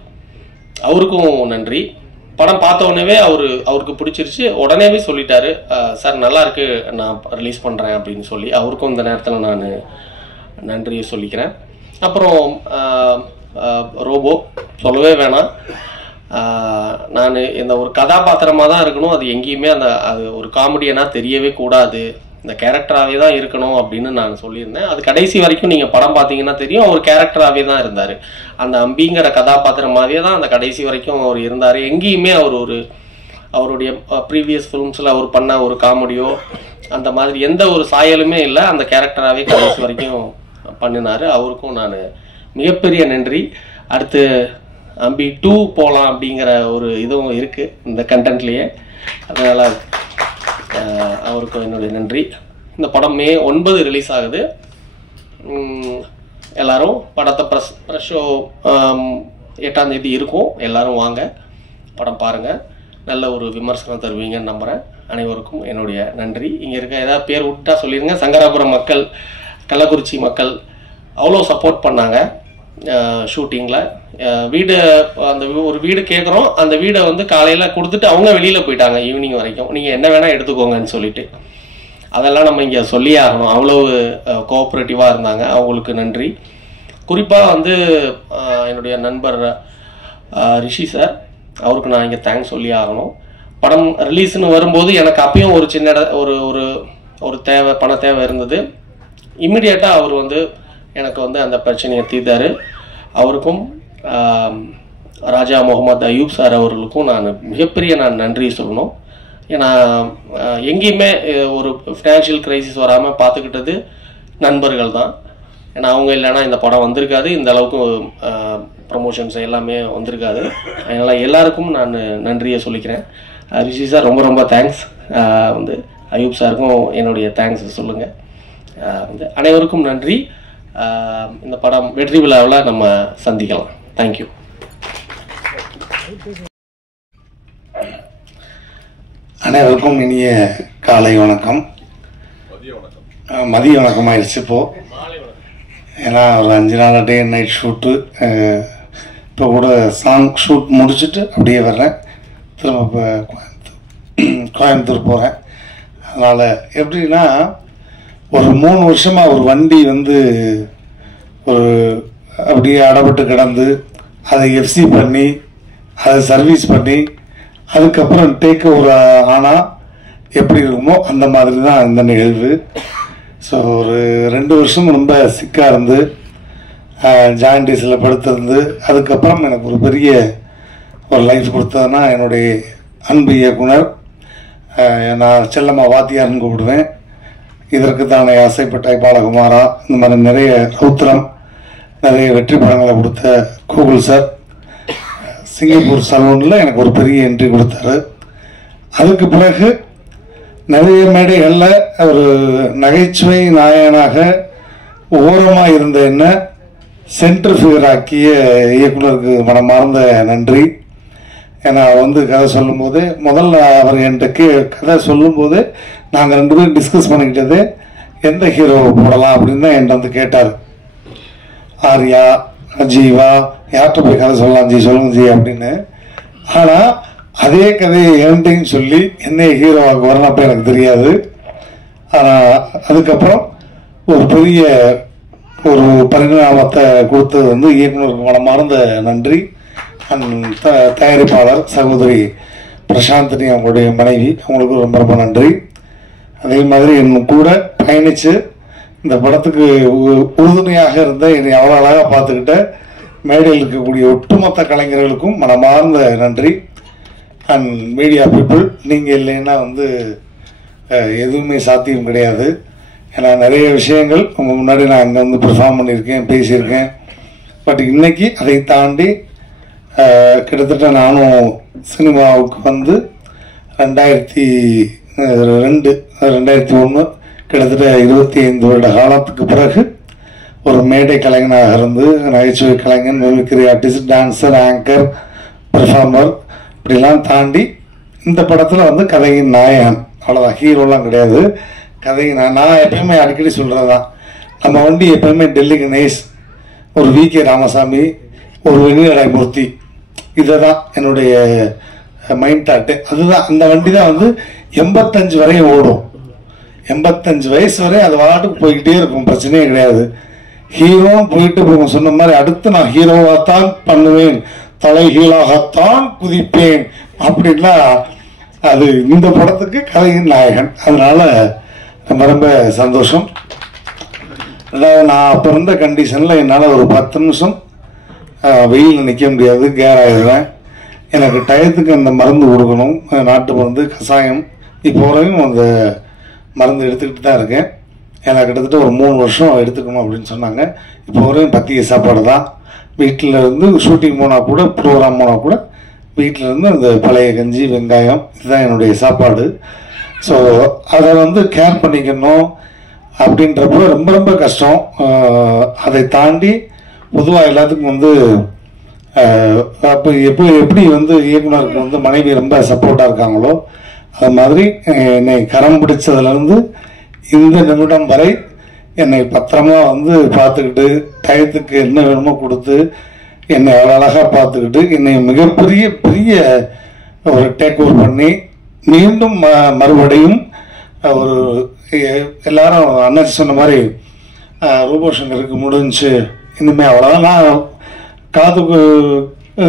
அவருக்கும் நன்றி. படம் பார்த்த உடனே அவருக்கு பிடிச்சிருச்சு, உடனேவே சொல்லிட்டாரு சார் நல்லா இருக்கு நான் ரிலீஸ் பண்ணுறேன் அப்படின்னு சொல்லி. அவருக்கும் இந்த நேரத்தில் நான் நன்றியை சொல்லிக்கிறேன். அப்புறம் ரோபோ சொல்லவே வேணாம். நான் இந்த ஒரு கதாபாத்திரமாக தான் இருக்கணும், அது எங்கேயுமே அது ஒரு காமெடியனாக தெரியவே கூடாது, இந்த கேரக்டராகவே தான் இருக்கணும் அப்படின்னு நான் சொல்லியிருந்தேன். அது கடைசி வரைக்கும் நீங்கள் படம் பார்த்தீங்கன்னா தெரியும், அவர் கேரக்டராகவே தான் இருந்தார். அந்த அம்பிங்கிற கதாபாத்திரமாகவே தான் அந்த கடைசி வரைக்கும் அவர் இருந்தார். எங்கேயுமே அவருடைய ப்ரீவியஸ் ஃபிலிம்ஸில் அவர் பண்ண ஒரு காமெடியோ அந்த மாதிரி எந்த ஒரு சாயலுமே இல்லை, அந்த கேரக்டராகவே கடைசி வரைக்கும் பண்ணினார். அவருக்கும் நான் மிகப்பெரிய நன்றி. அடுத்து அம்பி 2 போகலாம் அப்படிங்கிற ஒரு இதுவும் இருக்குது இந்த கண்டென்ட்லேயே, அதனால் அவருக்கும் என்னுடைய நன்றி. இந்த படம் May 9 ரிலீஸ் ஆகுது. எல்லாரும் படத்தை ப்ரெஸ் ஷோ 8ஆம் தேதி இருக்கும், எல்லாரும் வாங்க படம் பாருங்கள், நல்ல ஒரு விமர்சனம் தருவீங்கன்னு நம்புகிறேன். அனைவருக்கும் என்னுடைய நன்றி. இங்கே இருக்க ஏதாவது பேர் விட்டா சொல்லிடுங்க. சங்கராபுரம் மக்கள், கள்ளக்குறிச்சி மக்கள் அவ்வளோ சப்போர்ட் பண்ணாங்க ஷூட்டிங்கில். ஒரு வீடு கேட்குறோம், அந்த வீடை வந்து காலையில் கொடுத்துட்டு அவங்க வெளியில் போயிட்டாங்க ஈவினிங் வரைக்கும், நீங்கள் என்ன வேணால் எடுத்துக்கோங்கன்னு சொல்லிட்டு. அதெல்லாம் நம்ம இங்கே சொல்லியே ஆகணும், அவ்வளோ கோஆப்ரேட்டிவாக இருந்தாங்க, அவங்களுக்கு நன்றி. குறிப்பாக வந்து என்னுடைய நண்பர் ரிஷி சார், அவருக்கு நான் இங்கே தேங்க்ஸ் சொல்லி ஆகணும். படம் ரிலீஸ்னு வரும்போது எனக்கு அப்பயும் ஒரு சின்ன ஒரு தேவை, பண தேவை இருந்தது. இம்மிடியேட்டாக அவர் வந்து எனக்கு வந்து அந்த பிரச்சனையை தீர்த்தார். அவருக்கும் ராஜா முகமது அயூப் சார் அவர்களுக்கும் நான் மிகப்பெரிய நன்றி சொல்லணும். ஏன்னா எங்கேயுமே ஒரு ஃபினான்ஷியல் கிரைசிஸ் வராமல் பார்த்துக்கிட்டது நண்பர்கள் தான். ஏன்னா அவங்க இல்லைன்னா இந்த படம் வந்திருக்காது, இந்த அளவுக்கு ப்ரமோஷன்ஸ் எல்லாமே வந்திருக்காது. அதனால் எல்லாருக்கும் நான் நன்றியை சொல்லிக்கிறேன். ரிஷி சார் ரொம்ப ரொம்ப தேங்க்ஸ். வந்து அயூப் சாருக்கும் என்னுடைய தேங்க்ஸ் சொல்லுங்கள். வந்து அனைவருக்கும் நன்றி. இந்த படம் வெற்றி விழாவில் நம்ம சந்திக்கலாம். தேங்க்யூ. அனைவருக்கும் இனிய காலை வணக்கம், மதிய வணக்கம் ஆயிடுச்சு இப்போது. ஏன்னா ஒரு 5 நாள் டே நைட் ஷூட்டு. இப்போ கூட சாங் ஷூட் முடிச்சுட்டு அப்படியே வர்றேன். திரும்ப இப்போ கோயம்புத்தூர் போகிறேன். அதனால் எப்படின்னா ஒரு 3 வருஷமாக ஒரு வண்டி வந்து ஒரு அப்படியே அடப்பட்டு கிடந்து அதை எஃப்சி பண்ணி அதை சர்வீஸ் பண்ணி அதுக்கப்புறம் டேக் ஓவர் ஆனால் எப்படி இருக்குமோ அந்த மாதிரி தான் இந்த நிகழ்வு. ஸோ ஒரு 2 வருஷம் ரொம்ப சிக்காக இருந்து ஜாயின்டிஸில் படுத்திருந்து அதுக்கப்புறம் எனக்கு ஒரு பெரிய ஒரு லைஃப் கொடுத்ததுன்னா என்னுடைய அன்பு இயக்குனர், நான் செல்லம்மா வாத்தியார்னு கூப்பிடுவேன். இதற்கு தானே ஆசைப்பட்டாய் பாலகுமாரா, இந்த மாதிரி நிறைய ரௌத்திரம் நிறைய வெற்றி படங்களை கொடுத்த கூகுள் சார், சிங்கப்பூர் சலூனில் எனக்கு ஒரு பெரிய என்ட்ரி கொடுத்தாரு. அதுக்கு பிறகு நிறைய மேடைகளில் ஒரு நகைச்சுவை நாயகனாக ஓரமாக இருந்த என்ன சென்டர் ஃபிகர் ஆக்கிய இயக்குனருக்கு மனமார்ந்த நன்றி. ஏன்னா வந்து கதை சொல்லும்போது முதல்ல அவர் என்கிட்ட கதை சொல்லும்போது நாங்கள் 2 பேரும் டிஸ்கஸ் பண்ணிக்கிட்டது எந்த ஹீரோவை போடலாம் அப்படின்னு தான் என்கிட்ட வந்து கேட்டார். ஆர்யா, ஜீவா, யார்கிட்ட போய் கதை சொல்லலாம் ஜி, சொல்லுங்க ஜி அப்படின்னு. ஆனால் அதே கதையை என்கிட்டையும் சொல்லி என்ன ஹீரோவாக வரணும் எனக்கு தெரியாது. ஆனால் அதுக்கப்புறம் ஒரு பெரிய ஒரு பரிணாமத்தை கொடுத்தது வந்து இயக்குனருக்கு மனமார்ந்த நன்றி. தயாரிப்பாளர் சகோதரி பிரசாந்தினி அவங்களுடைய மனைவி, அவங்களுக்கு ரொம்ப ரொம்ப நன்றி. அதே மாதிரி இன்னும் கூட பயணித்து இந்த படத்துக்கு உறுதுணையாக இருந்த என்னை அவ்வளோ அழகாக பார்த்துக்கிட்ட மேடையில் இருக்கக்கூடிய ஒட்டுமொத்த கலைஞர்களுக்கும் மனமார்ந்த நன்றி. அண்ட் மீடியா பீப்புள், நீங்கள் இல்லைன்னா வந்து எதுவுமே சாத்தியம் கிடையாது. ஏன்னா நிறைய விஷயங்கள் உங்கள் முன்னாடி நான் அங்கே வந்து பெர்ஃபார்ம் பண்ணியிருக்கேன், பேசியிருக்கேன். பட் இன்னைக்கு அதை தாண்டி கிட்டத்தட்ட நானும் சினிமாவுக்கு வந்து 2002 2001 கிட்டத்தட்ட 25 வருட காலத்துக்கு பிறகு ஒரு மேடை கலைஞனாக இருந்து நகைச்சுவை கலைஞன், mimicry artist, dancer, anchor, performer இப்படிலாம் தாண்டி இந்த படத்தில் வந்து கதையின் நாயகன். அவ்வளோதான், ஹீரோலாம் கிடையாது. கதையின் நான் எப்பயுமே அடிக்கடி சொல்கிறதான், நம்ம வண்டி எப்பயுமே டெல்லி கணேஷ், ஒரு VK ராமசாமி, ஒரு வெங்கடாயமூர்த்தி, இதை தான் என்னுடைய மைண்ட் தாட்டு. அதுதான், அந்த வண்டி தான் வந்து 85 வரையும் ஓடும். 85 வயசு வரை அது வாட்டுக்கு போய்கிட்டே இருக்கும், பிரச்சனையே கிடையாது. ஹீரோ போயிட்டு போகும். சொன்ன மாதிரி அடுத்து நான் ஹீரோவாகத்தான் பண்ணுவேன், தலைகீழாகத்தான் குதிப்பேன் அப்படின்னா அது இந்த படத்துக்கு கதையின் நாயகன். அதனால ரொம்ப ரொம்ப சந்தோஷம். நான் அப்போ இருந்த கண்டிஷனில் என்னால் ஒரு 10 நிமிஷம் வெயில் நிற்க முடியாது, கேர் ஆகிடுவேன். எனக்கு டயத்துக்கு அந்த மருந்து கொடுக்கணும், நாட்டு மருந்து, கஷாயம். இப்போ வரையும் அந்த மருந்து எடுத்துக்கிட்டு தான் இருக்கேன். எனக்கு கிட்டத்தட்ட ஒரு 3 வருஷம் எடுத்துக்கணும் அப்படின்னு சொன்னாங்க. இப்போ வரையும் பத்திய சாப்பாடு தான். வீட்டில் இருந்து ஷூட்டிங் போனால் கூட, ப்ரோக்ராம் போனால் கூட வீட்டில் இருந்து அந்த பழைய கஞ்சி, வெங்காயம், இதுதான் என்னுடைய சாப்பாடு. ஸோ அதை வந்து கேர் பண்ணிக்கணும் அப்படின்றப்போ ரொம்ப ரொம்ப கஷ்டம். அதை தாண்டி பொதுவாக எல்லாத்துக்கும் வந்து அப்போ எப்படி வந்து இயக்குனருக்கு வந்து மனைவி ரொம்ப சப்போர்ட்டாக இருக்காங்களோ அது மாதிரி என்னை கரம் பிடிச்சதுலேருந்து இந்த நிமிடம் வரை என்னை பத்திரமா வந்து பார்த்துக்கிட்டு, டயத்துக்கு என்ன வேணுமோ கொடுத்து, என்னை அவ்வளோ அழகாக பார்த்துக்கிட்டு, என்னை மிகப்பெரிய பெரிய ஒரு டேக் ஓவர் பண்ணி மீண்டும் மறுபடியும் ஒரு எல்லாரும் அண்ணாச்சி சொன்ன மாதிரி ரூபோஷங்கருக்கு முடிஞ்சு இனிமேல் அவ்வளோதான். நான் காதுக்கு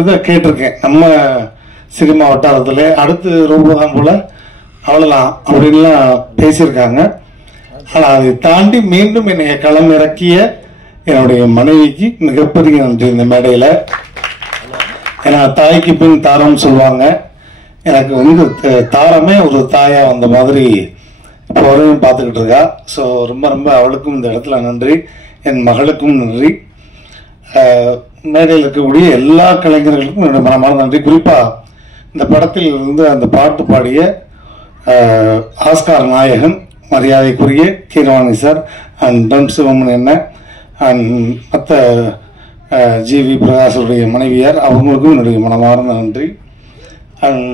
இதை கேட்டிருக்கேன், நம்ம சினிமா வட்டாரத்தில் அடுத்து ரூபோ தான் போல் அவ்வளோதான் அப்படின்லாம் பேசியிருக்காங்க. ஆனால் அதை தாண்டி மீண்டும் என்னை களம் இறக்கிய என்னுடைய மனைவிக்கு மிகப்பெரிய நன்றி இந்த மேடையில். ஏன்னா தாய்க்கு பின் தாரம்னு சொல்லுவாங்க. எனக்கு வந்து தாரமே ஒரு தாயா வந்த மாதிரி இப்போ வரையும் பார்த்துக்கிட்டு இருக்கா. ஸோ ரொம்ப ரொம்ப அவளுக்கும் இந்த இடத்துல நன்றி, என் மகளுக்கும் நன்றி, மேடையில் இருக்கக்கூடிய எல்லா கலைஞர்களுக்கும் என்னுடைய மனமான நன்றி. குறிப்பாக இந்த படத்தில் இருந்து அந்த பாட்டு பாடிய ஆஸ்கார் நாயகன், மரியாதைக்குரிய கீரவாணி சார், அண்ட் தம் சிவமன் என்ன, அண்ட் மற்ற GV பிரகாஷுடைய மனைவியார், அவங்களுக்கும் என்னுடைய மனமார்ந்த நன்றி. அண்ட்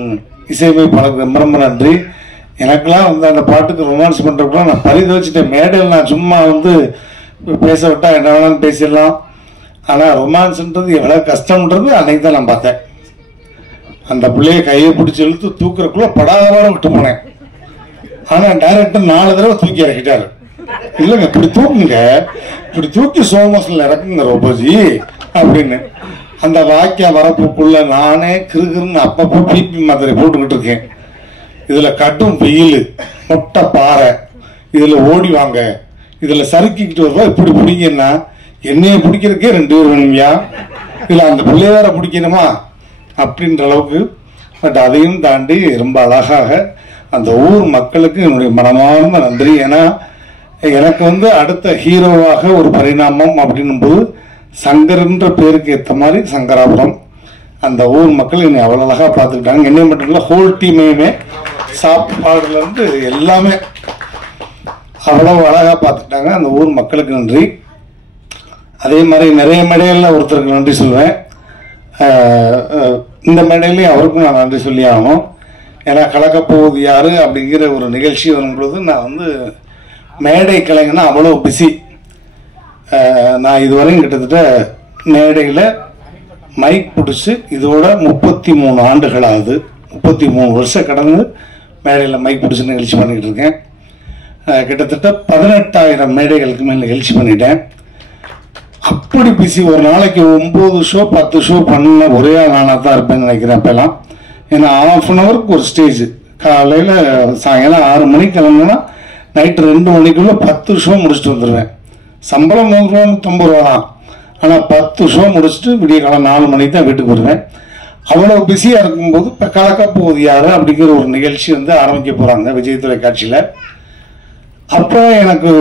இசையமைப்பாளருக்கு ரொம்ப ரொம்ப நன்றி. எனக்கெல்லாம் வந்து அந்த பாட்டுக்கு ரொமான்ஸ் பண்ணுறப்ப நான் பரிதவிச்சிட்டேன். மேடையில் நான் சும்மா வந்து பேச விட்டா என்ன வேணாலும் பேசிடலாம், ஆனால் ரொமான்ஸ்ன்றது எவ்வளோ கஷ்டம்ன்றது அன்னைக்கு தான் நான் பார்த்தேன். அந்த பிள்ளைய கையை பிடிச்சி இழுத்து தூக்குறக்குள்ள படாதவாட விட்டு போனேன். ஆனால் டைரக்டர் 4 தடவை தூக்கி இறக்கிட்டாரு. இல்லைங்க இப்படி தூக்குங்க, இப்படி தூக்கி சோமோஸில் இறக்குங்க ரோபோஜி அப்படின்னு. அந்த வாக்கிய வரப்புக்குள்ள நானே கிருகிருன்னு அப்பப்போ பிபி மாத்திரை போட்டுக்கிட்டு இருக்கேன். இதில் கட்டும் வெயில், மொட்டை பாறை, இதில் ஓடி வாங்க, இதில் சறுக்கிக்கிட்டு வருவா, இப்படி பிடிங்கன்னா என்னைய பிடிக்கிறதுக்கே 2 பேர் வேணுமையா, இல்லை அந்த பிள்ளைய வேற பிடிக்கணுமா அப்படின்ற அளவுக்கு. பட் அதையும் தாண்டி ரொம்ப அழகாக அந்த ஊர் மக்களுக்கு என்னுடைய மனமார்ந்த நன்றி. ஏன்னா எனக்கு வந்து அடுத்த ஹீரோவாக ஒரு பரிணாமம் அப்படின்னும் போது சங்கர்ன்ற பேருக்கு ஏற்ற மாதிரி சங்கராபுரம் அந்த ஊர் மக்கள் என்னை அவ்வளோ அழகாக பார்த்துக்கிட்டாங்க. என்னை மட்டும் இல்லை, ஹோல் டீமையுமே சாப்பாடுலேருந்து எல்லாமே அவ்வளோ அழகாக பார்த்துக்கிட்டாங்க. அந்த ஊர் மக்களுக்கு நன்றி. அதே மாதிரி நிறைய மேடைகளில் ஒருத்தருக்கு நன்றி சொல்வேன். இந்த மேடையிலையும் அவருக்கும் நான் நன்றி சொல்லி ஆகணும். ஏன்னா கலக்கப்போவது யாரு அப்படிங்கிற ஒரு நிகழ்ச்சி வரும்பொழுது நான் வந்து மேடை கலைஞனா அவ்வளோ பிஸி. நான் இதுவரையும் கிட்டத்தட்ட மேடையில் மைக் பிடிச்சி இதோட 33 ஆண்டுகள் ஆகுது. 33 வருஷம் கடந்து மேடையில் மைக் பிடிச்சி நிகழ்ச்சி பண்ணிக்கிட்டு இருக்கேன். கிட்டத்தட்ட 18,000 மேடைகளுக்கு மேல் நிகழ்ச்சி பண்ணிட்டேன். அப்படி பிஸி. ஒரு நாளைக்கு 9 ஷோ 10 ஷோ பண்ண ஒரே நானாக தான் இருப்பேன்னு நினைக்கிறேன் இப்போலாம். ஏன்னா 1/2 அன் ஹவருக்கு ஒரு ஸ்டேஜ். காலையில் சாயங்காலம் 6 மணிக்கு கிளம்புனா நைட்டு 2 மணிக்குள்ளே 10 ஷோ முடிச்சுட்டு வந்துடுவேன். சம்பளம் 100 ரூபா 150 ரூபா தான். ஆனால் 10 ஷோ முடிச்சுட்டு விடிய காலம் 4 மணிக்கு தான் வீட்டுக்கு வருவேன். அவ்வளோ பிஸியாக இருக்கும்போது இப்போ கலக்கப்போகுது யாரு அப்படிங்கிற ஒரு நிகழ்ச்சி வந்து ஆரம்பிக்க போகிறாங்க விஜய் தொலைக்காட்சியில். அப்போ எனக்கு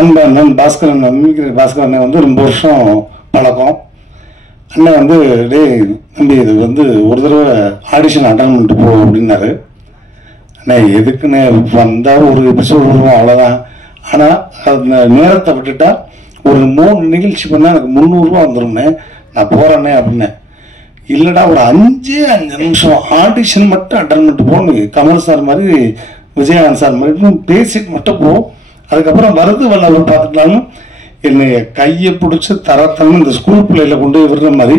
அண்ணன் பாஸ்கரன் பாஸ்கரன் வந்து ரொம்ப வருஷம் பழக்கம். அண்ணன் வந்து டேய் தம்பி இது வந்து ஒரு தடவை ஆடிஷன் அட்டன் பண்ணிட்டு போ அப்படின்னாரு. அண்ணே எதுக்குன்னு வந்தால் ஒரு எபிசோடு வருவோம் அவ்வளோதான். ஆனால் அந்த நேரத்தை விட்டுட்டா ஒரு 3 நிகழ்ச்சி பண்ணால் எனக்கு 300 ரூபா வந்துடும்ண்ணே, நான் போகிறேன்னே அப்படின்னேன். இல்லைடா ஒரு 5 நிமிஷம் ஆடிஷன் மட்டும் அட்டன் பண்ணிட்டு போகணும், கமல் சார் மாதிரி விஜயகாந்த் சார் மாதிரி பேசிட்டு மட்டும் போ, அதுக்கப்புறம் வருது வரல பார்த்துக்கலான்னு என்னை கையை பிடிச்சி தரத்தன்னு இந்த ஸ்கூல் பிள்ளையில கொண்டு போய் விடுற மாதிரி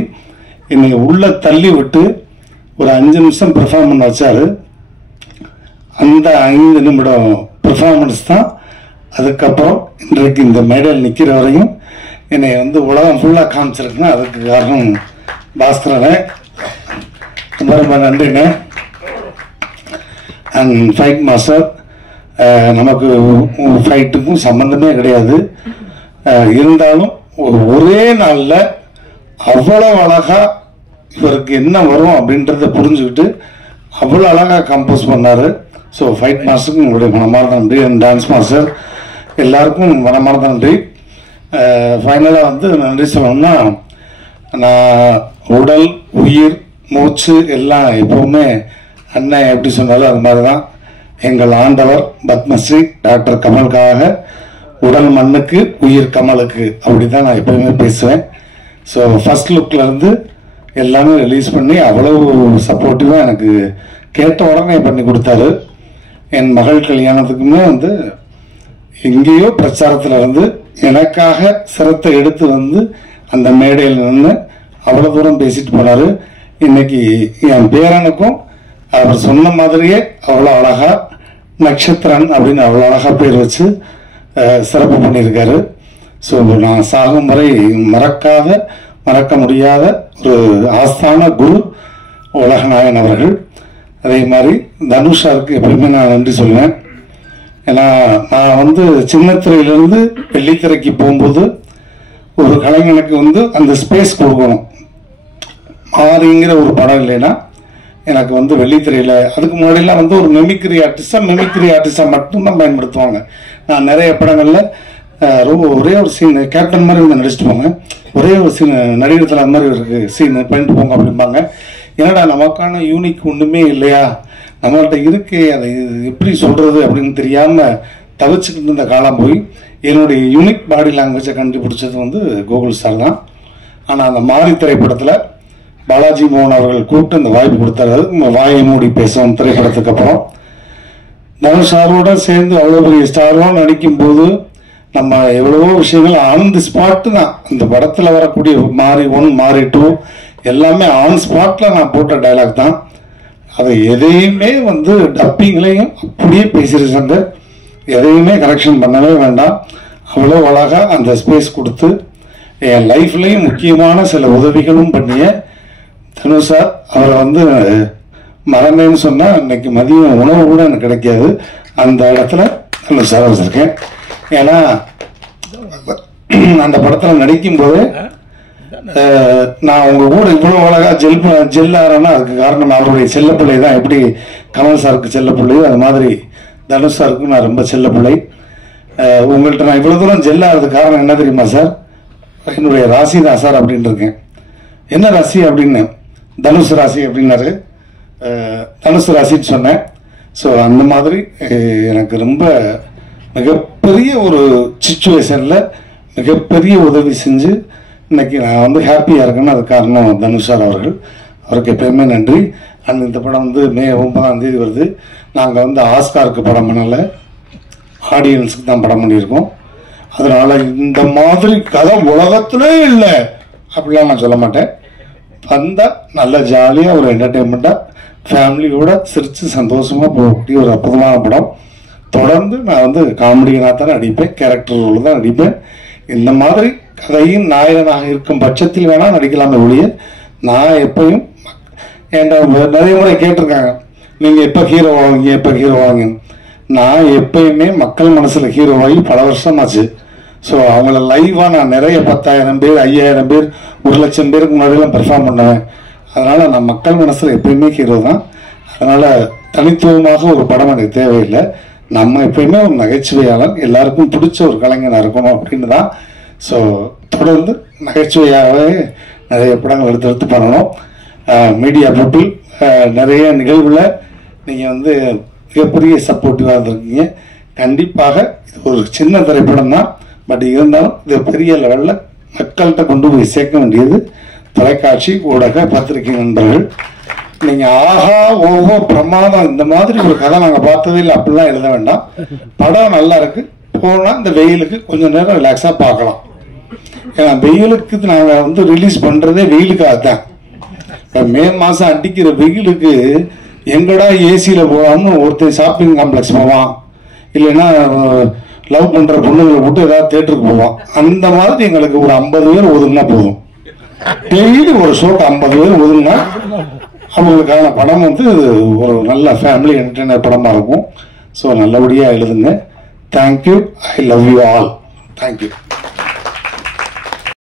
என்னை உள்ளே தள்ளி விட்டு ஒரு 5 நிமிஷம் பெர்ஃபார்ம் பண்ண வச்சாரு. அந்த 5 நிமிடம் பெர்ஃபார்மன்ஸ் தான் அதுக்கப்புறம் இன்றைக்கு இந்த மேடையில் நிற்கிற வரையும் என்னை வந்து உலகம் ஃபுல்லாக காமிச்சிருக்குன்னா அதுக்கு காரணம் பாஸ்கரனே. ரொம்ப ரொம்ப நன்றிண்ணே. அண்ட் ஃபைட் மாஸ்டர், நமக்கு ஃபைட்டுக்கும் சம்மந்தமே கிடையாது. இருந்தாலும் ஒரே நாளில் அவ்வளோ அழகாக இவருக்கு என்ன வரும் அப்படின்றத புரிஞ்சுக்கிட்டு அவ்வளோ அழகாக கம்போஸ் பண்ணார். ஸோ ஃபைட் மாஸ்டருக்கு உங்களுடைய மனமார்ந்த நன்றி. அண்ட் டான்ஸ் மாஸ்டர் எல்லாருக்கும் மனமார்ந்த நன்றி. ஃபைனலாக வந்து நன்றி சொல்லணும்னா, நான் உடல் உயிர் மூச்சு எல்லாம் எப்போவுமே அண்ணன் எப்படி சொன்னாலும் அது மாதிரி தான். எங்கள் ஆண்டவர் பத்மஸ்ரீ டாக்டர் கமலுக்காக உடல் மண்ணுக்கு உயிர் கமலுக்கு அப்படி தான் நான் எப்போவுமே பேசுவேன். ஸோ ஃபர்ஸ்ட் லுக்லேருந்து எல்லாமே ரிலீஸ் பண்ணி அவ்வளவு சப்போர்ட்டிவாக எனக்கு கேட்ட உடனே பண்ணி கொடுத்தாரு. என் மகள் கல்யாணத்துக்குமே வந்து எங்கேயோ பிரச்சாரத்தில் வந்து எனக்காக சிரத்தை எடுத்து வந்து அந்த மேடையில் நின்று அவ்வளோ தூரம் பேசிட்டு போனார். இன்னைக்கு என் பேரனுக்கும் அவர் சொன்ன மாதிரியே அவ்வளோ அழகா நட்சத்திரன் அப்படின்னு அவ்வளோ அழகா பேர் வச்சு சிறப்பு பண்ணியிருக்காரு. ஸோ நான் சாகும் வரை மறக்க முடியாத ஒரு ஆஸ்தான குரு உலகநாயகன் அவர்கள். அதே மாதிரி தனுஷாருக்கு எப்பயுமே நான் நன்றி சொல்லுவேன். ஏன்னா நான் வந்து சின்னத்திரையிலிருந்து வெள்ளித்திரைக்கு போகும்போது ஒரு கலைஞனுக்கு வந்து அந்த ஸ்பேஸ் கொடுக்கணும். மாரிங்கிற ஒரு படம் இல்லைன்னா எனக்கு வந்து வெள்ளித்திரையில் அதுக்கு முன்னாடிலாம் வந்து ஒரு மெமிக்ரி ஆர்டிஸ்டாக மட்டும்தான் பயன்படுத்துவாங்க. நான் நிறைய படங்களில் ஒரே ஒரு சீன் கேப்டன் மாதிரி வந்து நடிச்சுட்டு போங்க, ஒரே ஒரு சீன் நடிகர் தலை மாதிரி ஒரு சீன் பண்ணிட்டு போங்க அப்படிம்பாங்க. ஏன்னா நமக்கான யூனிக் ஒன்றுமே இல்லையா, நம்மள்கிட்ட இருக்கே அதை எப்படி சொல்கிறது அப்படின்னு தெரியாமல் தவிச்சுக்கிட்டு இருந்த காலம் போய் என்னுடைய யூனிக் பாடி லாங்குவேஜை கண்டுபிடிச்சது வந்து கோகுல் சார் தான். ஆனால் அந்த மாரி திரைப்படத்தில் பாலாஜி மோகன் அவர்கள் கூப்பிட்டு அந்த வாய்ப்பு கொடுத்தாரு. வாயை மூடி பேசுவோம் திரைப்படத்துக்கு அப்புறம் தனுஷ் சாரோட சேர்ந்து அவ்வளோ பெரிய ஸ்டாரோட நடிக்கும்போது நம்ம எவ்வளவோ விஷயங்கள் ஆன் தி ஸ்பாட்டு தான். அந்த படத்தில் வரக்கூடிய மாறி 1 மாறி 2 எல்லாமே ஆன் ஸ்பாட்டில் நான் போட்ட டைலாக் தான். அதை எதையுமே வந்து டப்பிங்லையும் அப்படியே பேசியிருக்காங்க. எதையுமே கரெக்ஷன் பண்ணவே வேண்டாம். அவ்வளோ அழகாக அந்த ஸ்பேஸ் கொடுத்து என் லைஃப்லேயும் முக்கியமான சில உதவிகளும் பண்ணிய தனுஷ் சார், அவரை வந்து மறந்தேன்னு சொன்னால் இன்னைக்கு மதியம் உணவு கூட எனக்கு கிடைக்காது. அந்த இடத்துல தனுஷ் சார் வச்சுருக்கேன். ஏன்னா அந்த படத்தில் நடிக்கும்போது நான் உங்கள் கூட இவ்வளோ அழகாக ஜெல்லாரன்னா அதுக்கு காரணம் அவருடைய செல்லப்பிள்ளை தான். எப்படி கமல் சாருக்கு செல்லப்பிள்ளையோ அது மாதிரி தனுஷ் சாருக்கு நான் ரொம்ப செல்லப்பிள்ளை. உங்கள்கிட்ட நான் இவ்வளோ தூரம் ஜெல்லாகிறதுக்கு காரணம் என்ன தெரியுமா சார்? என்னுடைய ராசி தான் சார் அப்படின்னு இருக்கேன். என்ன ராசி அப்படின்னு, தனுஷ் ராசி அப்படின்னாரு. தனுஷ் ராசின்னு சொன்னேன். ஸோ அந்த மாதிரி எனக்கு ரொம்ப மிகப்பெரிய ஒரு சிச்சுவேஷனில் மிகப்பெரிய உதவி செஞ்சு இன்னைக்கு நான் வந்து ஹாப்பியாக இருக்கேன்னு அது காரணம் தனுஷ் சார் அவர்கள். அவருக்கு எப்பயுமே நன்றி. அண்ட் இந்த படம் வந்து மே 9 வருது. நாங்கள் வந்து ஆஸ்காருக்கு படம் பண்ணலை, ஆடியன்ஸுக்கு தான் படம் பண்ணியிருக்கோம். அதனால இந்த மாதிரி கதை உலகத்திலே இல்லை அப்படிலாம் நான் சொல்ல மாட்டேன். வந்தால் நல்ல ஜாலியாக ஒரு என்டர்டெயின்மெண்ட்டாக ஃபேமிலியோட சிரித்து சந்தோஷமாக போகக்கூடிய ஒரு அற்புதமான படம். தொடர்ந்து நான் வந்து காமெடியனாக தான் நடிப்பேன், கேரக்டர் ரோல் தான் நடிப்பேன். இந்த மாதிரி கதையின் நாயகனாக இருக்கும் பட்சத்தில் வேணால் நடிக்கலாமே ஒழிய நான் எப்பயும் என்கிட்ட நிறைய முறை கேட்டிருக்காங்க, நீங்கள் எப்போ ஹீரோ ஆவீங்க எப்போ ஹீரோ ஆவீங்கன்னு. நான் எப்பயுமே மக்கள் மனசில் ஹீரோவாகி பல வருஷமாச்சு. ஸோ அவங்கள லைவாக நான் நிறைய 10,000 பேர் 5,000 பேர் 1,00,000 பேருக்கு முன்னாடியெல்லாம் பெர்ஃபார்ம் பண்ணுவேன். அதனால் நான் மக்கள் மனசில் எப்பயுமே ஹீரோ தான். அதனால் தனித்துவமாக ஒரு படம் எனக்கு தேவையில்லை. நம்ம எப்பயுமே ஒரு நகைச்சுவையாளர், எல்லாருக்கும் பிடிச்ச ஒரு கலைஞனாக இருக்கணும் அப்படின்னு தான். ஸோ தொடர்ந்து நகைச்சுவையாகவே நிறைய படங்கள் எடுத்து பண்ணணும். மீடியா பீப்புள் நிறைய நிகழ்வில் நீங்கள் வந்து மிகப்பெரிய சப்போர்ட்டிவாக இருந்திருக்கீங்க. கண்டிப்பாக இது ஒரு சின்ன திரைப்படம் தான், பட் இருந்தாலும் இது பெரிய லெவலில் மக்கள்கிட்ட கொண்டு போய் சேர்க்க வேண்டியது தொலைக்காட்சி ஊடக பத்திரிகை நண்பர்கள். நீங்கள் ஆஹா ஓஹோ பிரமாதம் இந்த மாதிரி ஒரு கதை நாங்கள் பார்த்ததே இல்லை அப்படிலாம் எழுத வேண்டாம். படம் நல்லா இருக்கு, போனால் இந்த வெயிலுக்கு கொஞ்சம் நேரம் ரிலாக்ஸாக பார்க்கலாம். ஏன்னா வெயிலுக்கு நாங்கள் வந்து ரிலீஸ் பண்ணுறதே வெயிலுக்காக தான். இப்போ மே மாதம் அடிக்கிற வெயிலுக்கு எங்கடா ஏசியில் போகாம ஒருத்தர் ஷாப்பிங் காம்ப்ளெக்ஸ் போவான், இல்லைன்னா லவ் பண்ணுற பொண்ணுங்களை விட்டு ஏதாவது தேட்டருக்கு போவான். அந்த மாதிரி எங்களுக்கு ஒரு 50 பேர் ஒதுங்கினா போதும். டெய்லி ஒரு ஷோக்கு 50 பேர் ஒதுங்கினா அவங்களுக்கான படம் வந்து ஒரு நல்ல ஃபேமிலி என்டர்டைனர் படமாக இருக்கும். ஸோ நல்லபடியாக எழுதுங்க. Thank you. I love you all. Thank you.